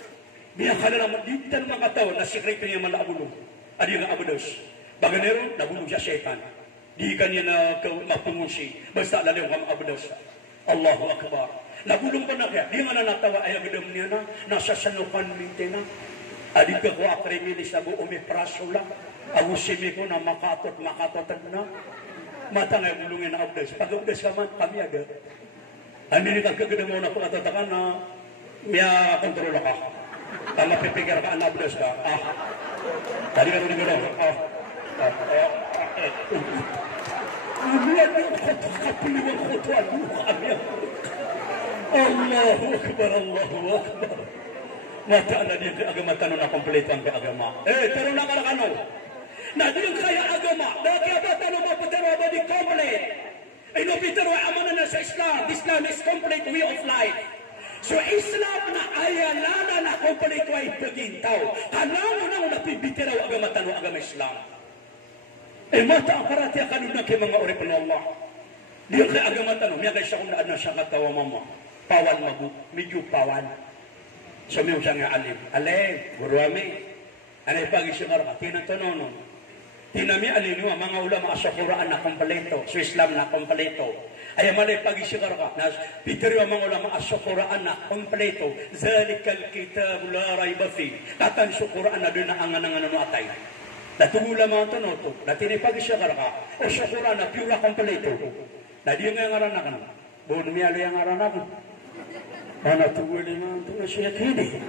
Dia ka na naman, di tan mga tao na sekreto niya man naabulong. Adi nga abadas. Baganero, nabulong siya syaitan. Di ka niya na mapungusi. Basta lalayo ka abadas. Allahu Akbar. Nagulong pa na kaya, di nga na natawa ay agdam niya na, nasa sanukan minte na. Adi ka ko akrimilis na buo may praso lang. Agusimi ko na makatot na. Mata nga bulungin na abdas. Pag abdas ka man, kami agad. Hindi ka kagada mo na pagkatatakan na miya kontrol ka. Tama pipigir ka, anabdas ka. Tadi ka rin gano'n. Kapiliwang ko ito, kami Allahu Akbar, Allahu Akbar. Mata na dia ke agama tanong na kompleto ang ke agama. Pero na karakano. Na dia kaya agama. Dahil apa tanong mo patero ba di complete. Ino pitero amanan na sa Islam. Islam is complete way of life. So Islam na ayalana na complete way pagintaw. Kanamo na napibitero agama tanong agama Islam. Mata ang parati kanun na kay mga ori pa Allah. Dia kaya agama tanong. Miya kay siya kung naan na siya katawa mama. Pawan magu, medyo pawan. Sumiw siya nga alim. Alim, guruami. Anay pagi siya nga, tinatononon. Tinami alim nyo, mga ulama sa Quran na kompleto, sa Islam na kompleto. Ay malay pagi siya nga, piteri ang mga ulama sa Quran na kompleto. Zalikal kitab la rayba fi. Katan sa Quran na doon na angan-angan atay. Natungula mga tonoto, natini pagi siya nga, o sa Quran na pure kompleto. Na di nga ngaran na ka na. Buon miyalo yung ngaran na ka. Mana tuwali nga ito na siya kini.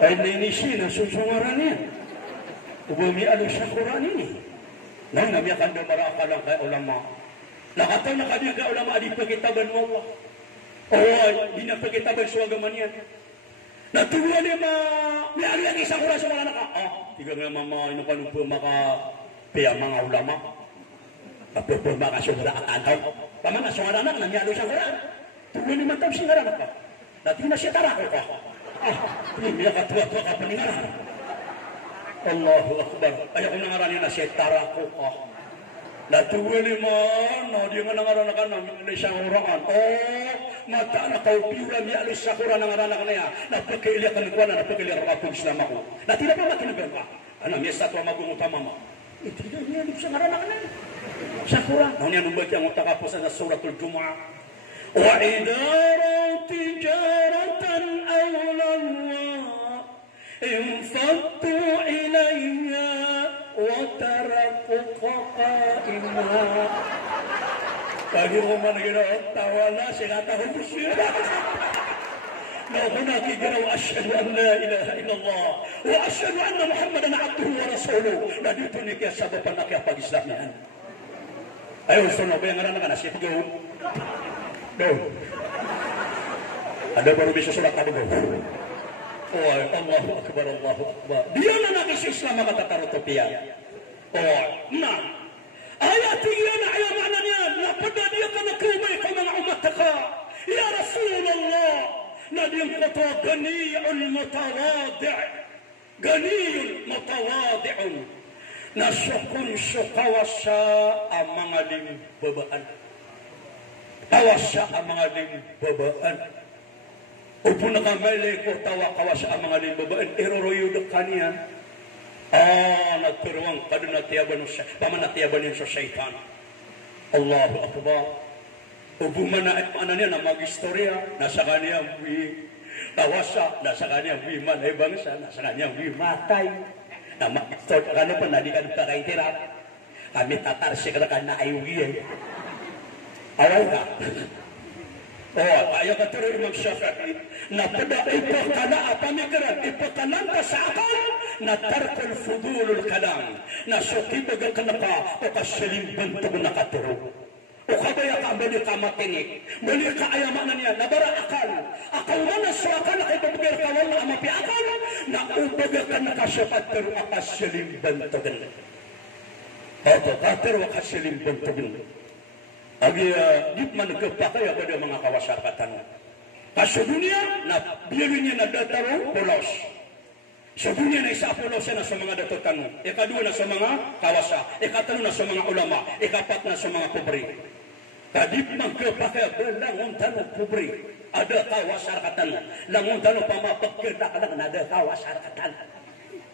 Ay nainisi na susungaran niya. Ubumi alo sa Quran ini. Nang namiyakan daw maraka lang kay ulama. Nakataw na kanya kay ulama di pagkitaban mo Allah. O di na pagkitaban sa agaman yan. Natuwa niya may alo yung isang oras sa mga naka. Tiga nga mama ino kanong maka piya mga ulama. Kapag makasubra at antaw. Paman na sungaran na namiyalo sa Quran. Tuloy naman tayo singaran ka. Dati na siya tarako ka. Hindi ka tuwa-tuwa ka paningaran. Allahu Akbar. Ayaw ko nangaran na siya tarako ka. Natuwa naman. Di nga nangaran na ka na siyang uraan. Mata na kaupiura niya alis sa Quran nangaran na ka na yan. Napagkailiakan ko na napagkailiakan ka pag Islam ako. Dati na pa makinagyan ka. Ano, may statwa magungutama mo. Ito niya sa ngaran na ka na yan. Sa Quran. Ano niya numbag yung utakapos sa suratul Jumu'ah. وَإِذَا رَأَوْا تِجَارَةً أَوْ لَهْوًا انفضوا إِلَيْهَا وَتَرَكُوكَ قَائِمًا. Pagi rumah negara tawala sinatahun siya. هناك جروا أشهد أن لا إله إلا الله وأشهد أن محمدا عبده ورسوله. Naditunik ya sabab anak ya pagi Islamian. Ayo sono bayang ngaran kana siap go. Do. Ada baru bisa sholat apa go? Oh, Allahu Akbar, Allahu Akbar. Dia na Islam kata tarotopia. Oh, nah. Ayat tiga na ayat maknanya. Napada dia kana kumay ka mga umat ka. Ya Rasulullah. Na diyang kata ganiyun mutawadi'. Ganiyun mutawadi'un. Na syukawasa ang mga limbabaan. Tawasa ang mga limbabaan. Upo na kamali ko tawa kawas ang mga limbabaan. Eroroyo da kaniyan. Nagturuang pamanatiyaban yung sa syaitan. Allahu Akbar. Upo man na niya na mag-istorya. Nasa kanya tawasa. Nasa kanya malay bangsa. Nasa kanya matay. Na mag-istorya. Ano pa, nalikan ka kay tirap. Kami tatarsi ka na ayugi. Awal ka. Ayaw ka tuloy Imam Shafi'i na pada ipakala pamikiran ipakalan ka sa akal na tarkul fudulul kalam na sutibagal ka na pa o kasaling bantog na katuro o kabaya ka bali ka matinik bali ka ayamanan niya na bara akal man na sa akal na ipabagay ka wala amapi akal na upagay ka na kasapat pero kasaling bantogan katuro kasaling bantogan Agi di man nagpapakai pada mga kawasakatan. Sa dunia na birunya na dataro polos. Sa dunia na isa polos na sa mga datotan. Ikadua na sa mga kawasa. Ikatlo na sa mga ulama. Ikapat na sa mga pobre. Kadip man nagpapakai belangon tanong pobre. Ada kawasakatan. Langon tanong pamapagkita ka lang na ada kawasakatan.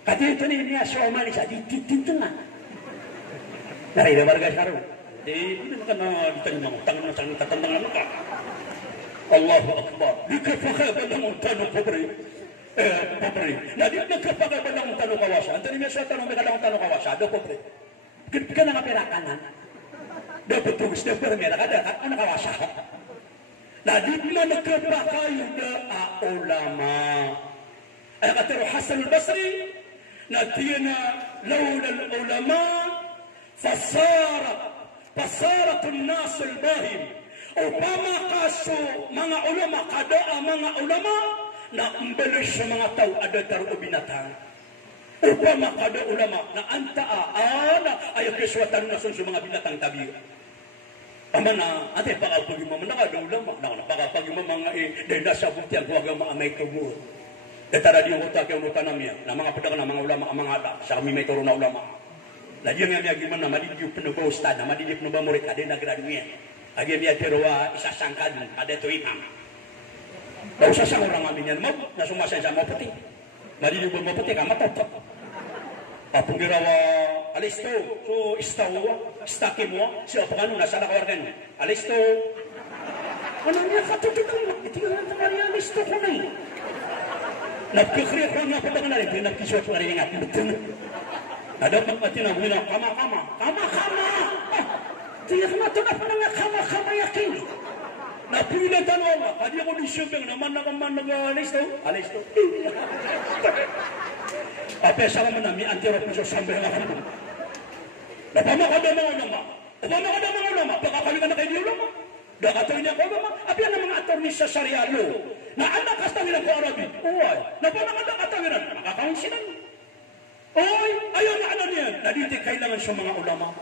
Kadito niya sa umani sa dititinto na. Narida barga sarong. Hindi naman ka na ditanya mo, tangan ng tatandangan ka. Allahu Akbar. Di ka pakaba ng tanong pobre. Pobre. Na di ka pakaba ng tanong kawasa. Antay niya sa tanong, may kalang tanong kawasa. Do pobre. Ka na kapirakanan. Do putugis, do permera ka, ano kawasa. Na di na nagkapakayo na ulama. Ay katero Hasan al-Basri, na tiya na lawla al-ulama, Pasaratun nasul bahim. Upama kaso mga ulama, kada mga ulama na umbelos sa mga tao ada taro binatang. Upama kada ulama na antaa ayaw keswatan nasun sa mga binatang tabi. Tama na, ate pakapag yung mga kada ulama, pakapag yung mga dahil nasa buktiang huwag ang mga may tubuhan. Detara di yung utak yung utanam niya, na mga pedagang na mga ulama ang mga ada, sa kami may turo na ulama. Lagi yang dia gimana madidip penuba ustad, madidip penuba murid ada nagraduan. Lagi dia terwa isa sangkan ada tu imam. Tak usah sang orang aminan mau, na semua saya mau peti. Madidip mau peti kamat tetap. Apa girawa alisto, so istawa, istakimwa, siapa kan nasa kawargan. Alisto. Anaknya kata tu kan, tinggal tengah alisto ko na. Nagkikri ko na padagan na rin, nagkiswat na rin nga betul. Ada pagkati na wina kama-kama. Tiyak na ito na pa nga kama-kama yakin. Napilitan mo ba? Kadi ako disubing naman nag-alisto. Alisto. Apesa ka man na, may antirop mo sa sambil nga kamo. Napamakada mga ulama. Pagkakalingan na kayo di ulama. Dakatoy niya ko ulama. Api yan ang mga attorney sa Sarialo. Na anak kastawinan ko Arabi. Uway. Napamakada katawinan. Nakakaunsinan. Oy, ayaw na ano niyan. Naditi kailangan sa mga ulama.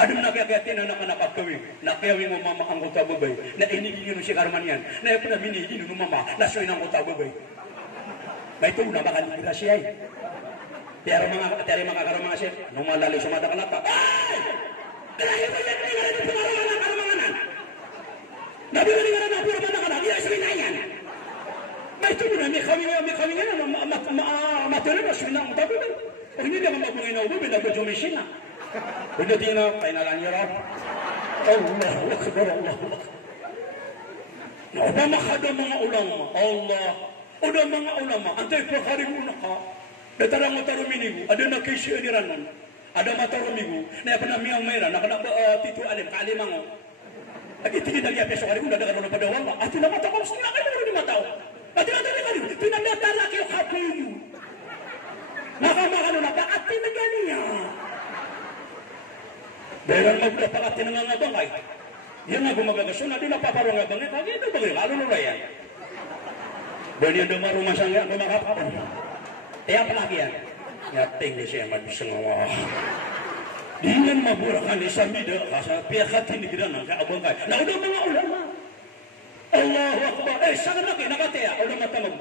Adam nagagatin na nakakawin. Nakayawin mo mama ang kutababay. Na inigin yun si Karman yan. Na yung pinaminihin yun mama. Nasuin ang kutababay. May tuna baka nila siya eh. Pero mga karamanga siya. Nung malali sa mata kanaka. Ay! Kaya ba yan? Kaya ba yan? Karamanganan. Nabili nga na pura man na hindi sabi na yan. May tuna. May kami nga na. Matulog na suin ang kutababay. Hindi naman magbungin na ubo, binagbajumishin na. Hindi na, painalan niya raw. Allahu Akbar, Allahu Akbar. Napamakada mga ulama. Allah. Uda mga ulama. Antay pagkaring una ka. Datarang mataruminigo. Ada na kaisi aniranon. Ada matarumigo. Na panamiyang mayra. Nakanapa titu alim. Kaalimang o. Ag-itigin na liya peso karing. Dada karoon na padawang. Ati na mataw. Sila kayo na rin mataw. Ati na rin kayo. Pinagdala kayo kapuyo. Nakamakano na, bakit tinagali niya? Dahil magpapakat tinangangabangay. Yan nga gumagagasyon, na di napaparangabangay. Kaya ito bagay, kalulula yan. Dahil yan dumarumasang yan, kumakapapon. Kaya palagi yan. Yating ni siya mabisang awa. Di yan maburakan ni Samida, kasa piyakat tinigiran ng kaabangay. Nauna mga ulama. Allahu Akbar. Saan lagi, nakataya, ulama tamang.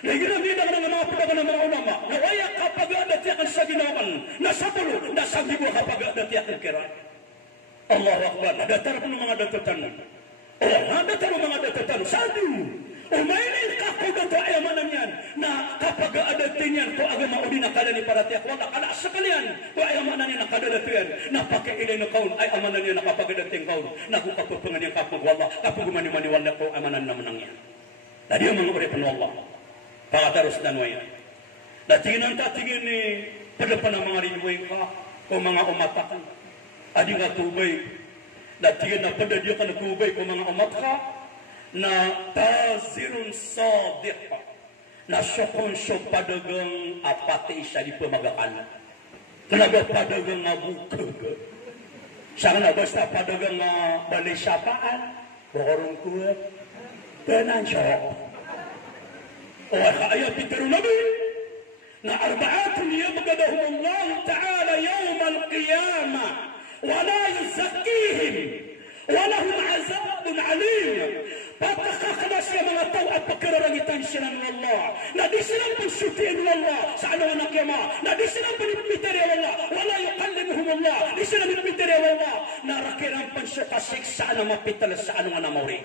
Naginamida ka ng mga padagan ng mga ulama. Nawaya kapag adatiakan sa ginawan. Nasa tulo, nasa libo kapag adatiakan kira. Allahu Akbar. Nadatar po ng mga datutan. Nadatar ng mga datutan. Sadu. Umainin ka ko dato ayamanan yan na kapag aadatin yan ko agama uli nakala ni para tiyak wala kala sakalian ko ayamanan yan nakadala yan na pakiilay na kaun ay amanan yan na kapag adating kaun na kung kapapangan yan kapag wala kapag umani-maniwala ko amanan naman yan. Na diyo mga uripan Allah pakataros na yan. Na tingin tatingin ni padapan ng mga rinway ka o mga umatakan. Adi nga tubay. Na tingin na pada diyo ka na tubay o mga umat ka na tazirun sadiq na syokonsyo padagang apati siya di pemagakan kanaga padagang nga bukag siya na basta padagang nga balisyapaan borong kuat tenan siya o ayat pitero nabi na arba'atun yabgadahum Allah ta'ala yawm al-qiyamah wa la yuzakkihim wa lahum azabun alim. Pagkakakalas niya mga tao at pagkararangitan sila ng Allah. Na di silang pagsutiin ng Allah sa ano na kiyama. Na di silang panipiteri ng Allah. Wala yukallimuhum Allah. Di silang panipiteri ng Allah. Na rakirang pansukasik sa ano mapital sa ano nga namawri.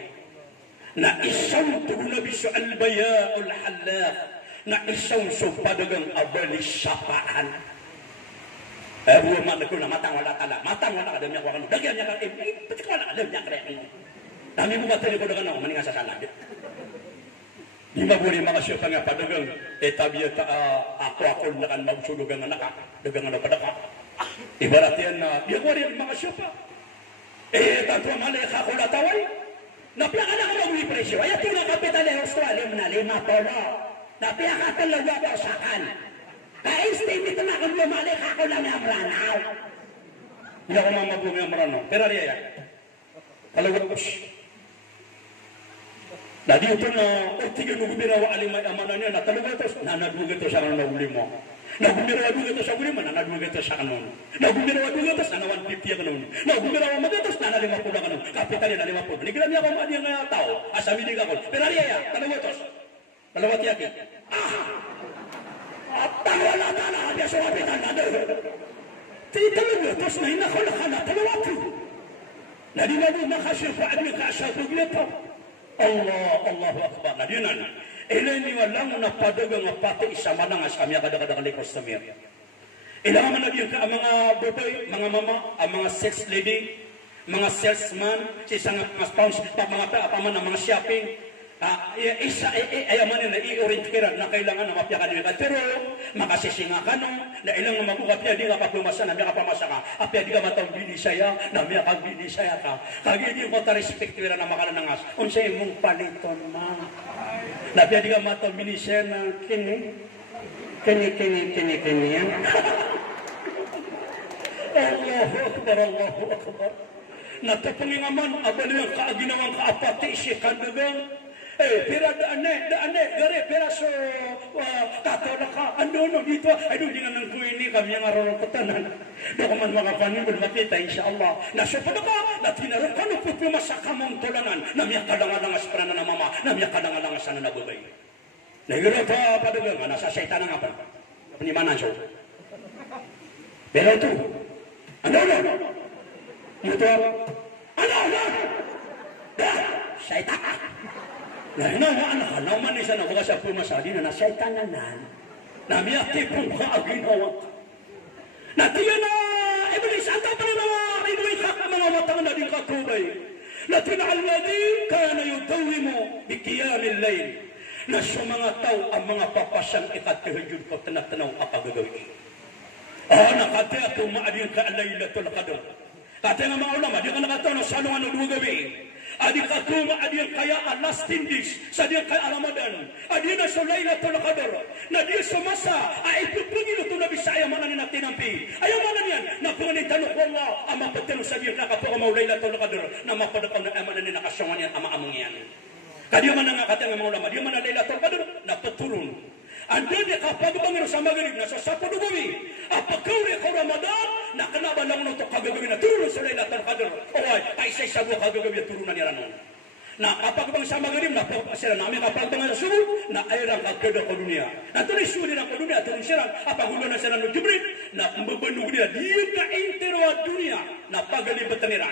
Na isang tugulabi sa albaya'ul halaf. Na isang supadagang abalisyapaan. Buwan man ko na matang wala tala. Matang wala ka dami ako ano. Dagyan niya ka. Patik wala alam niya ka. Kami mo matali ko dengan ako, maninga sa salad. Di ba buli mga siya nga padagang, tabiya ako na kan magsulugan na naka, dagang na padaka. Ibarat yan na, di ko rin mga siya pa. Tanto malay ka ko lataway. Napiyaka na ka mag-uli presyo. Ay, ito na kapital ng Australia na 5 polo. Napiyaka talaga ako sa kan. Ka-instinct ito na kung lumalay ka ko lang yung ranaw. Hindi ako mamagumi ang ranaw. Pero riya yan. Kalawag na dito na tigil mo gumirawa alimay amanan niya na talaga ito nanadugay ito siya ng nauli mo na gumirawa dugay ito siya guli mo nanadugay ito siya kanon na gumirawa dugay ito siya na 150 kanon na gumirawa magatos na 50 kanon kapital na 50 nigilan niya kung ano yung tao asami din ako pero riya ya talaga ito talaga tiyakin at wala na niya sa kapital na talaga ito na inakulaka na talaga ito na di na mo makasyafa at makasyafa ito Allahu Akbar. Na dinan. Ilani walang na padagang pati isa manangas kami kada-kada likos samir. Ilang man nagyang ka mga babae, mga mama, ang mga sex lady, mga salesman, sa mga pounds pa mga paman ng mga shopping. Ayaman na i-orientiran na kailangan na mapya ka nila. Pero makasisinga ka no, na ilang magkukapya di ka papumasa na may kapamasa ka. Apya di ka matang binisaya, na may binisaya ka. Kagi di ko ta-respektira na makalanangas. Unsay mong paliton ma. Na apya di ka matang binisaya na kini yan. Allahu Akbar, Allahu Akbar. Natapangingaman, abali ang kaaginawang kaapati siya kandagang. Pera daane, gare, pera so, tatawala ka, ano, dito, ay doon din ang kuini kami ang araw ko tanan. Doon ko man makapanin, makita, insyaAllah. Nasa pa ka, na tinarap ka, nagpupumasa ka mong tulanan, na miyak kalangalangas para na mama, na miyak kalangalangas sana nabubay. Nagiro pa padagang, nasa saitan nga pa, panimanan siya. Pero ito, ano? Ito, ano? Saitan ka. Nah, anak naman isa na mga sa pumasali na nasyaytananan na miyati pong kaaginawa ka. Na tiyan na Iblis, ang tapang mga inuwi ka mga matang na din kakubay. Na tinaaladi ka na yutawi mo bikiyamil layl. Na sa mga tao ang mga papasyang ikatihajud ko tanatanaw akagagawin. Nakati ato maadin ka alaylatul qadr. Kati nga mga ulama, di ka nakataw na salungan ng lugawi. Adi katuma adi yang kaya last days sa dia kaya Ramadan adi na sa Lailatul Qadar na dia sa masa ay pupugilo to nabi sa ayamanan ni natinampi ayamanan yan na kunit tanong ko Allah ama patelo sa dia ka po mo Lailatul Qadar na mapadakaw na ayamanan ni nakasyongan yan ama among yan kadiyo man nga katang mga ulama diyo man Lailatul Qadar na patulon ando ni kapag bangiro sa magrib na sa sapo dugawi apakaw ko Ramadan na kanaba lang no to kagagawin na tulong sa Lailatul Qadr ay say sabu kagagawin turunan niya ron na kapag bang sa magrib na sila namin kapag bang susunod na ayrang kagada ko dunia na tuloy sulit ang dunia tuloy sirang apagulo na sila no Jibril na mabanog niya diyo ka intero at dunia na pagalibatan nila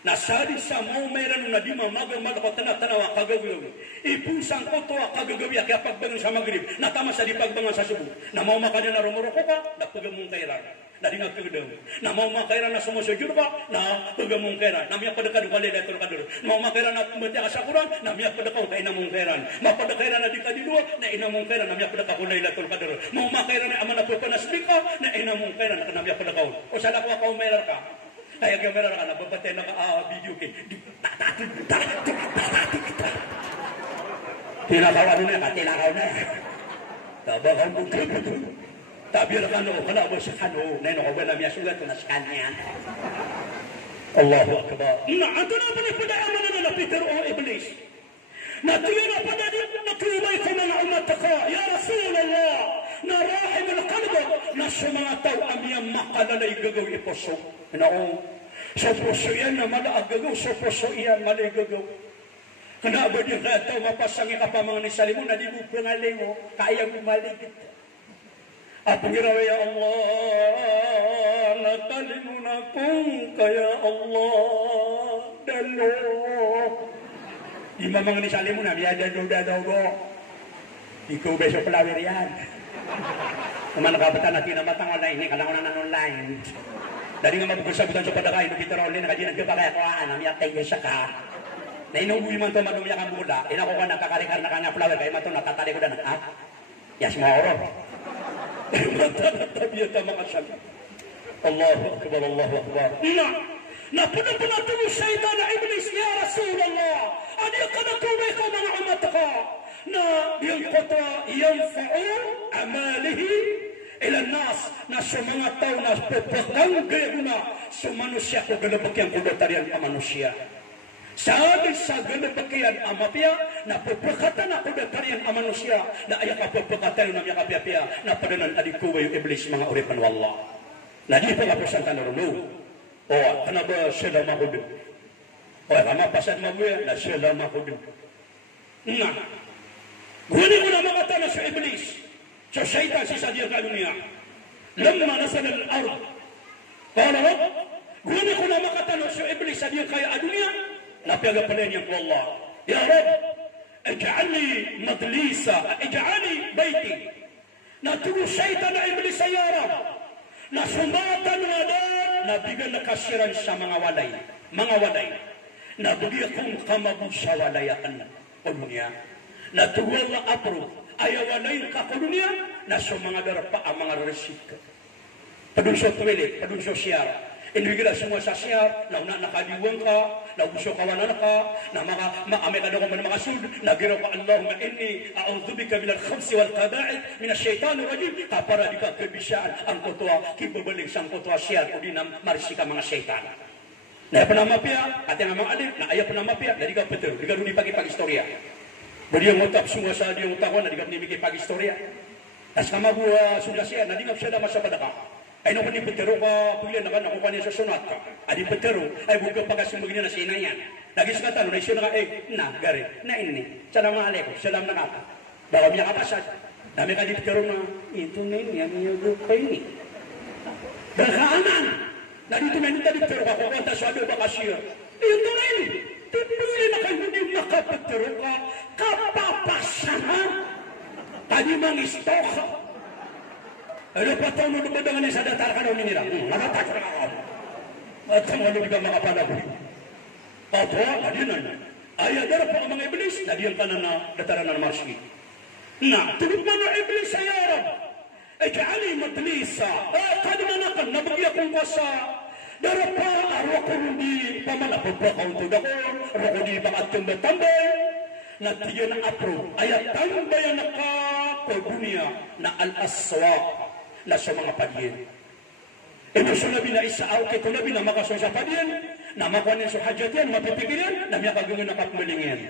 Nasadi sa mau meron na di mamagang ko tanawa kagagawi. Ipusang ko to kagagawi kaya pagbangon sa magrib. Natama sa di pagbangon sa subo. Na mau makanyan na rumuroko ka, na pagamong kairan. Na di nagkagadaw. Na mau makairan na sumusujud ka, na pagamong kairan. Na miyak padakad wali na ito nakadaro. Mau makairan na pumatya ka sa kuran, na miyak padakaw ka inamong kairan. Mapadakairan na di ka diluwa, na inamong kairan, na miyak padakaw kulay na ito nakadaro. Mau makairan na aman na pupanasli ka, na inamong kairan, na miyak padakaw. O sa lakwa ka umayrar ka. Kaya gamera ka na babatay na video kay tilakaw ano na tilakaw na tabakaw mo tabi na kano kana ba sa kano na no ba na miya sugat na sa kanya Allahu akbar na ato na pa ni padayaman na Peter o Iblis na tiyo na pa na kumay ko na umat ka ya Rasulullah na rahim al-qalb na sumataw amiyang makalalay gagaw iposo na sa puso yan na malaagaw, sa puso yan malagaw. Kena ba din ka ito, mapasangi ka pa mga nisali mo, na di mo pangalay mo, kaya mo maligit. At pangiraw, ya Allah, natali mo na kung kaya Allah, dalo. Di ba mga nisali mo na, miya dalo. Ikaw beso palawir yan. Naman nakabata na tinamatang online, hindi ka lang na online. Dari nga mapagsabitan sa padakay, nubitaraw ulit, nakadi nagkabakay ako, namiyak tayo siya ka. Na inubuhi man ito, manumiyak ang mula, inako ka nakakarikar na kanya flower, kaya mato natatali ko na, ha? Yes, mga oro. Matanatabiyan na makasabi. Allahu Akbar, Allahu Akbar. Napuna tumo syaitan na Iblis, ya Rasulullah. Ano yung kanatubay ko mga umat ka? Na yung kota, yanfa'u amalihi ilan nas na sa mga tao na pupakang gaya na sa manusia ko galabakyan ko datarian ang manusia. Sabi sa galabakyan ang mapia na pupakatan ako datarian ang manusia na ayak ka pupakatan na mga kapia-pia na padanan adikuwa yung Iblis mga uripan wallah. Na di pa kapusan ka naruno. O, kanaba sila mahudin. O, kamapasan mabuya na sila mahudin. Nga. Guni ko na mga tanah sa Iblis. So syaitan sisa dia ke dunia. Lamma nasal al-ard. Qala Rabb, guna ko na makatano sa Iblis sa dia kaya dunia. Napiaga pala niya ko Allah. Ya Rabb, ij'alni madlisa, ij'alni baiti. Natugo syaitan na Iblis sa ya Rabb. Nasumatan nga dan, nabigyan na kasiran sa mga walay. Mga walay. Nabigyan kong kamabu sa walayakan o dunia. Natugo Allah apro. Ayawanay ka ko dunia na sa mga darapa ang mga resik. Padunso tuwili, padunso siyar. Inwigila semua sa siyar, na nakadiwang ka, na uso kawanan ka, na maamay ka na kung mga sud, na giraw ka Allahumma inni a'udzubika minal khamsi wal qaba'id minas syaitanir rajim. Kapara di ka kebisyaan ang kutwa, kibabalik sang kutwa siyar o di na marisika mga syaitan. Na panamapia, at yang mga alip, na ayaw panamapia, na di ka betul, di ka duni pagi-pagi istorya. Beliau ngutap semua saat dia ngutawan na di kami mikir pagi istorya. As kama buah sudah siya na di kami siya masa pada ka. Ay no kani petero ka pilihan na kan ako kani sa sunat ka. Adi petero ay buka pagas begini na sinayan. Lagi sekatan na siya na na gari na ini. Salam alaikum salam na ka. Bawa miya kapasad. Dami ka di petero na itu na ini yang lupa ini. Berkaanan. Na dito na dito petero ka ko ta sabi ba kasir. Itu na ini. Tipili na kayo hindi makapatero ka, kapapasahan, tadi mangistok ka. Ano pa tayo nung lumadangan sa datar ka daw ninira? Nakatak na ako. At ang ano bigang makapanagoy. Ato, adinan. Ayadara pa ang mga Iblis, nadiyan ka na dataran na marsi. Na, tulog mo na Iblis sa yarab. Ij'alni madlisa. Kadimanakan, nabagya kong sa darapa arwako di pamanapod pa kaunto dako roko di bakat tambay na tiyo na apro ayat tambayan na ka ko dunia na al-aswa na sa mga padyen. Ito sa labi na isaaw kay kung labi na makaso sa padyen na makuhanin sa hajat yan mapipigilan na miya kagungan na kapmalingin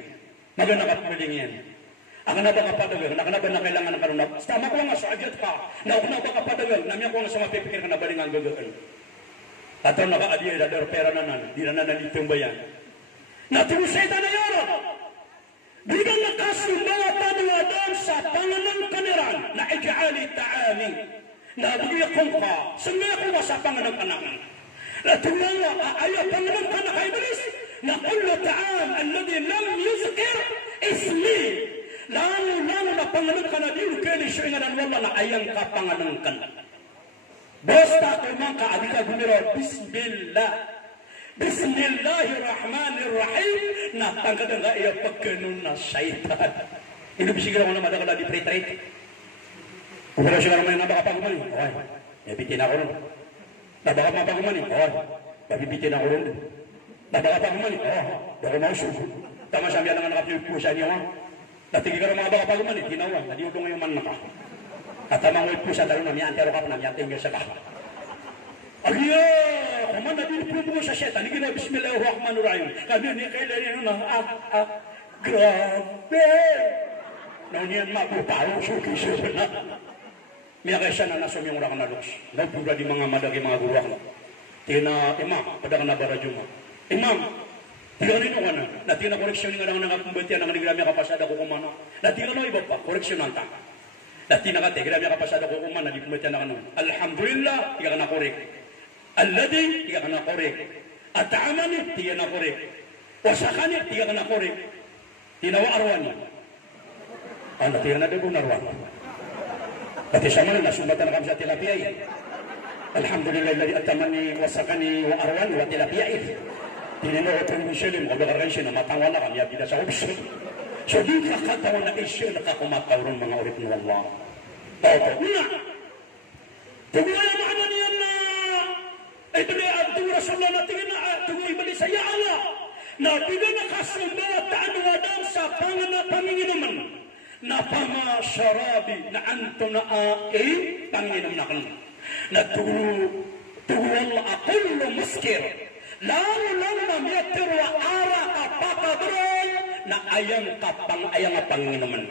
magana kapmalingin ang na ba kapadagal na kanaba na kailangan ng karunap tama ko nga sa hajat ka na kung na ba kapadagal na miya ko nga sa mapipikir ka na balingan gagaan. Atau naka-adiya dadar pera nanan, di na nanalitong bayan. Natulong syaitan na yaro. Bilang nakasumbatan ng Adam sa panganang kaniran na ij'ali ta'ami. Na bigyan kong ka, sumaya ko sa panganang kanangan. لا تنوى أيها تنغم كان إبليس نقول له تعال الذي لم يذكر اسمي لا نقول كان ديو كان شيئا والله لا أيان كابان كان بس تاكمان كأديك بميرو بسم الله بسم الله الرحمن الرحيم نتangkad enggak ya pekenun syaitan ini bisa kira mana ada kalau di pret-pret udah sekarang main apa kemana oh ya bikin aku nabak apa kemana oh tapi bikin aku nabak apa kemana oh dari mau suku tama sambil dengan kapal pusat ni orang nanti kira mau apa kemana tinawan tadi utang yang mana kah kata mau pusat dari nami antara kap nami tinggal sekah Agiya, kaman nabi pupugo sa syaitan. Hindi bismillahirrahmanirrahim. Kami ni kailan na grabe. Naunian mapupalo suki siya. Miya kaysa na nasom yung orang nalos. Nagpura di mga madagi mga guruak na. Tina imam, pada na barajuma. Imam, tiga rin ka na. Natina koreksyon nga nang nakakumbatian ng nigrami kapasada ko kumana. Natina no iba pa, koreksyon ang tanga. Natina ka tigrami kapasada ko kumana, di kumbatian na kanon. Alhamdulillah, tiga ka na korek. Alladhi tiga kena korek, at'amani tiga kena korek, wasakani tiga kena korek, tinawa arwani, anda tiga kena degun arwani. Berarti sama na sumbatan kami sa tilapia. Alhamdulillah alladhi at'amani wasakani wa arwani wa tilapia. Tinino ko tong muslim ko dagargan siya na matawala kami abida sa ubs. So di kakatawan na isyo nakakumatawron mga urip ng Allah. Opo, una. Tugulay mo ano niyan na Ibli Abdul Rasulullah natingin na tungo ibali sa ya Allah na tiga na kasumbatan wadam sa panginginuman na pama syarabi na anto na panginginom na kanan na tugu Allah akullo muskir lalu mamiyatir wa ara kapakabroy na ayang panginginuman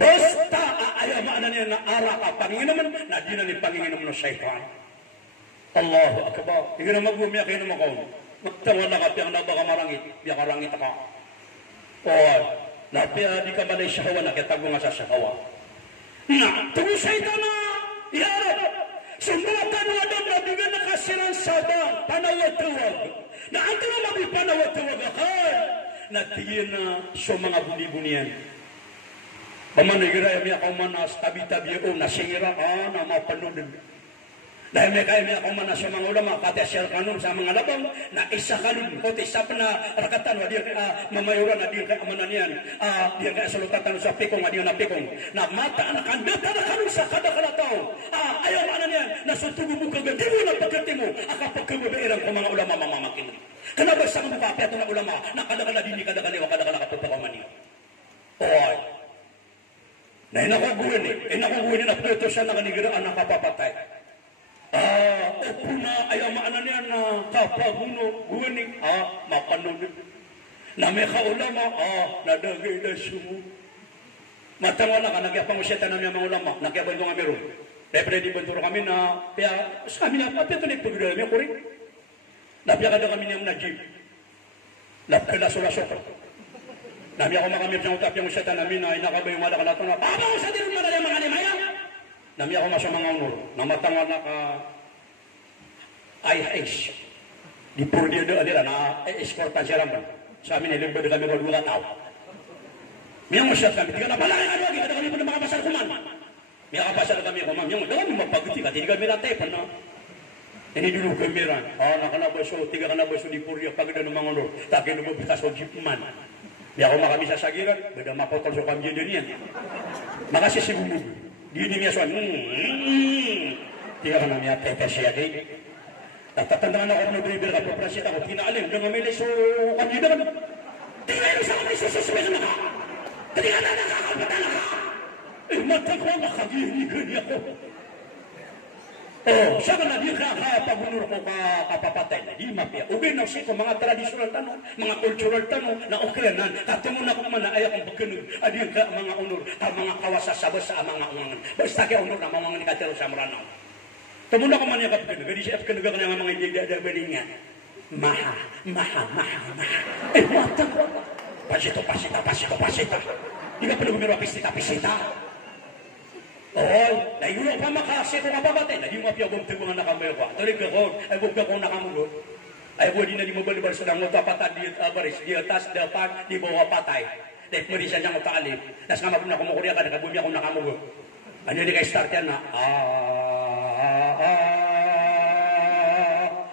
basta ayang maana niya na ara kapanginginuman na di na ni panginginom na syaitan Allahu Akbar. Hindi na mag-umiyak kayo naman ko. Magtawala ka piyang nabaka marangit. Biya karangit ka. O, napia di ka balay syahawa na kaya tago nga sa syahawa. Na, tungo syaitan na. Yarap. Sumbatan wadam na bigyan na kasiran sabang. Panawag-tawag. Na ang na mabipanawag-tawag akal. Natigyan na so mga buni-bunian. Pamanigira yung ako manas tabi-tabi o nasira ka na mapanunod. Dahil may kaya may ako man sa mga ulama, pati asyal kanun sa mga labang, na isa kanun, o isa pa na rakatan, di mamayuran, di ka amanan yan, di ka asalutatan sa pikong, di na pikong, na mata, na kandata na kanun sa kada kalataw, ayaw manan yan, na sutubo mo kagad, di mo na pagkati mo, akapagkababairang ko mga ulama mamamakin. Kanaba sa mga kapiato na ulama, na kadakala dini, kadakala o kadakala kapapakaman niya. Oy. Na inakuguin inakuguin na pwede siya nakanigiraan na kapapatay. Opuna ayaw maanan niya na kapaguno guwaning mapanod na may kaulama nadagay na sumo matangwala ka nagyapang usyatan namin ang mga ulama nagyapang ko nga meron dahil di banturo kami na kaya sa kami na ito na ipagdala niya kuri napiyakada kami niyang najib napkalaso-laso nami ako makamip ng utap yung usyatan namin na inakabay yung malakalato na papaw sa din mga mga limaya nami ako masya mga unor na matangwal na ka IH di purdia de adira na eksportan siya ramban sa amin ilimba de kami berdua tao miyang masyad kami tiga na balangin ano lagi kada kami pun mga pasal kuman miyang pasal kami kumam miyang kada kami mapaguti ka tiga kami ratay pa na ini dulu gembira nakana baso tiga kana baso di purdia pagda ng mga unor takin mo bitas o jipman miyang ako makami sa sagiran beda mapotol sa kami dyan makasih si bumbu Gini niya suan, tiga ka namin pete siya di. Tatatandaan ako na bibir ka paprasita ko, kinaalim, nang amili so kami naman. Tiga yung sa kami sususwes na ka. Tiga na nakakapatan na ka. Mata ko makagihinigan niya ko. Siya ka na di ka pagunur ko kapapatay na di mapia. Ugin na siya ko mga traditional tanong, mga cultural tanong na okrenan. Katungo na ko man na ayaw kong pagkanod. Adiyan ka mga unor, mga kawasasabas sa mga ungangan. Basta kaya unor na mga nikatero sa maranaw. Tumuna ko man niya kapagkanod. Gadi siya kapagkanod ka nga mga hindi balinga. Maha. Mata ko. Pasita. Di ka pa nagumiro pisita. Oh, na yun pa makasi ko kapabate, na di mo piya bumti mga nakamuyo ko. Tuloy ka ko, ay bumti ko nakamuyo. Ay wadi na di mo balibal sa mo tapatan di baris, di atas dapat di bawah patay. Dahil mo rin siya niyang utaalip. Nas nga mapuna kumukurya ka, nakabumi ako nakamuyo. Ano di kay start yan na,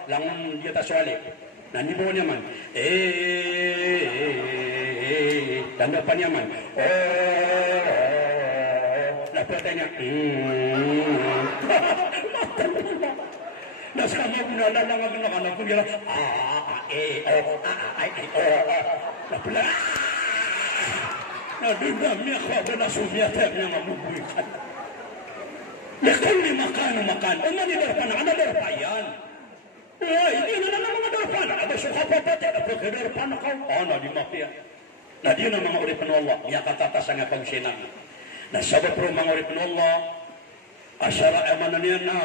lang di atas wali. Nanibo niya man, tanda pa niya man, napatay niya, nasa kama ko nalalangag na kanang kung yun, napula, nadunami ako ako na sumiyatay niya nga mubuhay ka. Lekon ni makan, umanidar pa na, anadar pa yan. Wah, ini na mga darpan. Ada suka papate, ada darpan kau. Ano di mafia. Na di na mga urip ng Allah. Niya katata sa nga pagsinan. Na sabab pro mga urip ng Allah. Asyara emanan niya na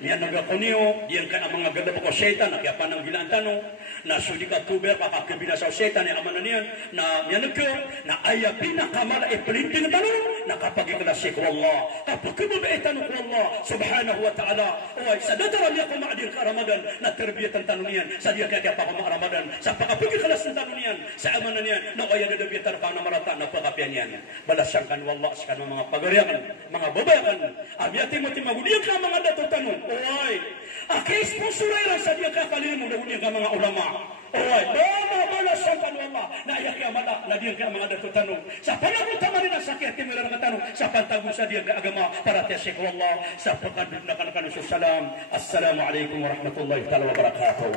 niya nagakoniyo. Diyan ka ang mga ganda ko setan. Kaya pa nang gilaan tanong. Na sudi ka tuber pakakabina sa setan. Niya emanan niya. Na niya nagka. Na aya pinakamala ipelinting tanong. Na kapag iklasik ko Allah. Kapag kumabaitan ko Allah. Subhanahu wa ta'ala. Sa dadaran niya kumaadir ka Ramadan. Na terbiyatan tanong niyan. Sa dia kaya pa kuma Ramadan. Sa pakapagikalas ng tanong niyan. Sa emanan niya. Na aya nadabiyatan pa na marata. Na pagkapian niyan. Balasangkan wallah. Sekan mga pagariakan. Mga babayakan. Abiyati mo timagudiyan ka mga dato tanong. Akay sponsoray lang sa dia kakalin mo. Nagudiyan ka mga ulama. Balasangkan wallah. Na ayak ya mala. Nadiyan ka mga dato tanong. Sa panagunta man rin ang sakit. Timila na katanong. Sa pantagong sa dia agama. Para tesik wallah. Sa pagkandun na kanakanusus salam. Assalamualaikum warahmatullahi wabarakatuh.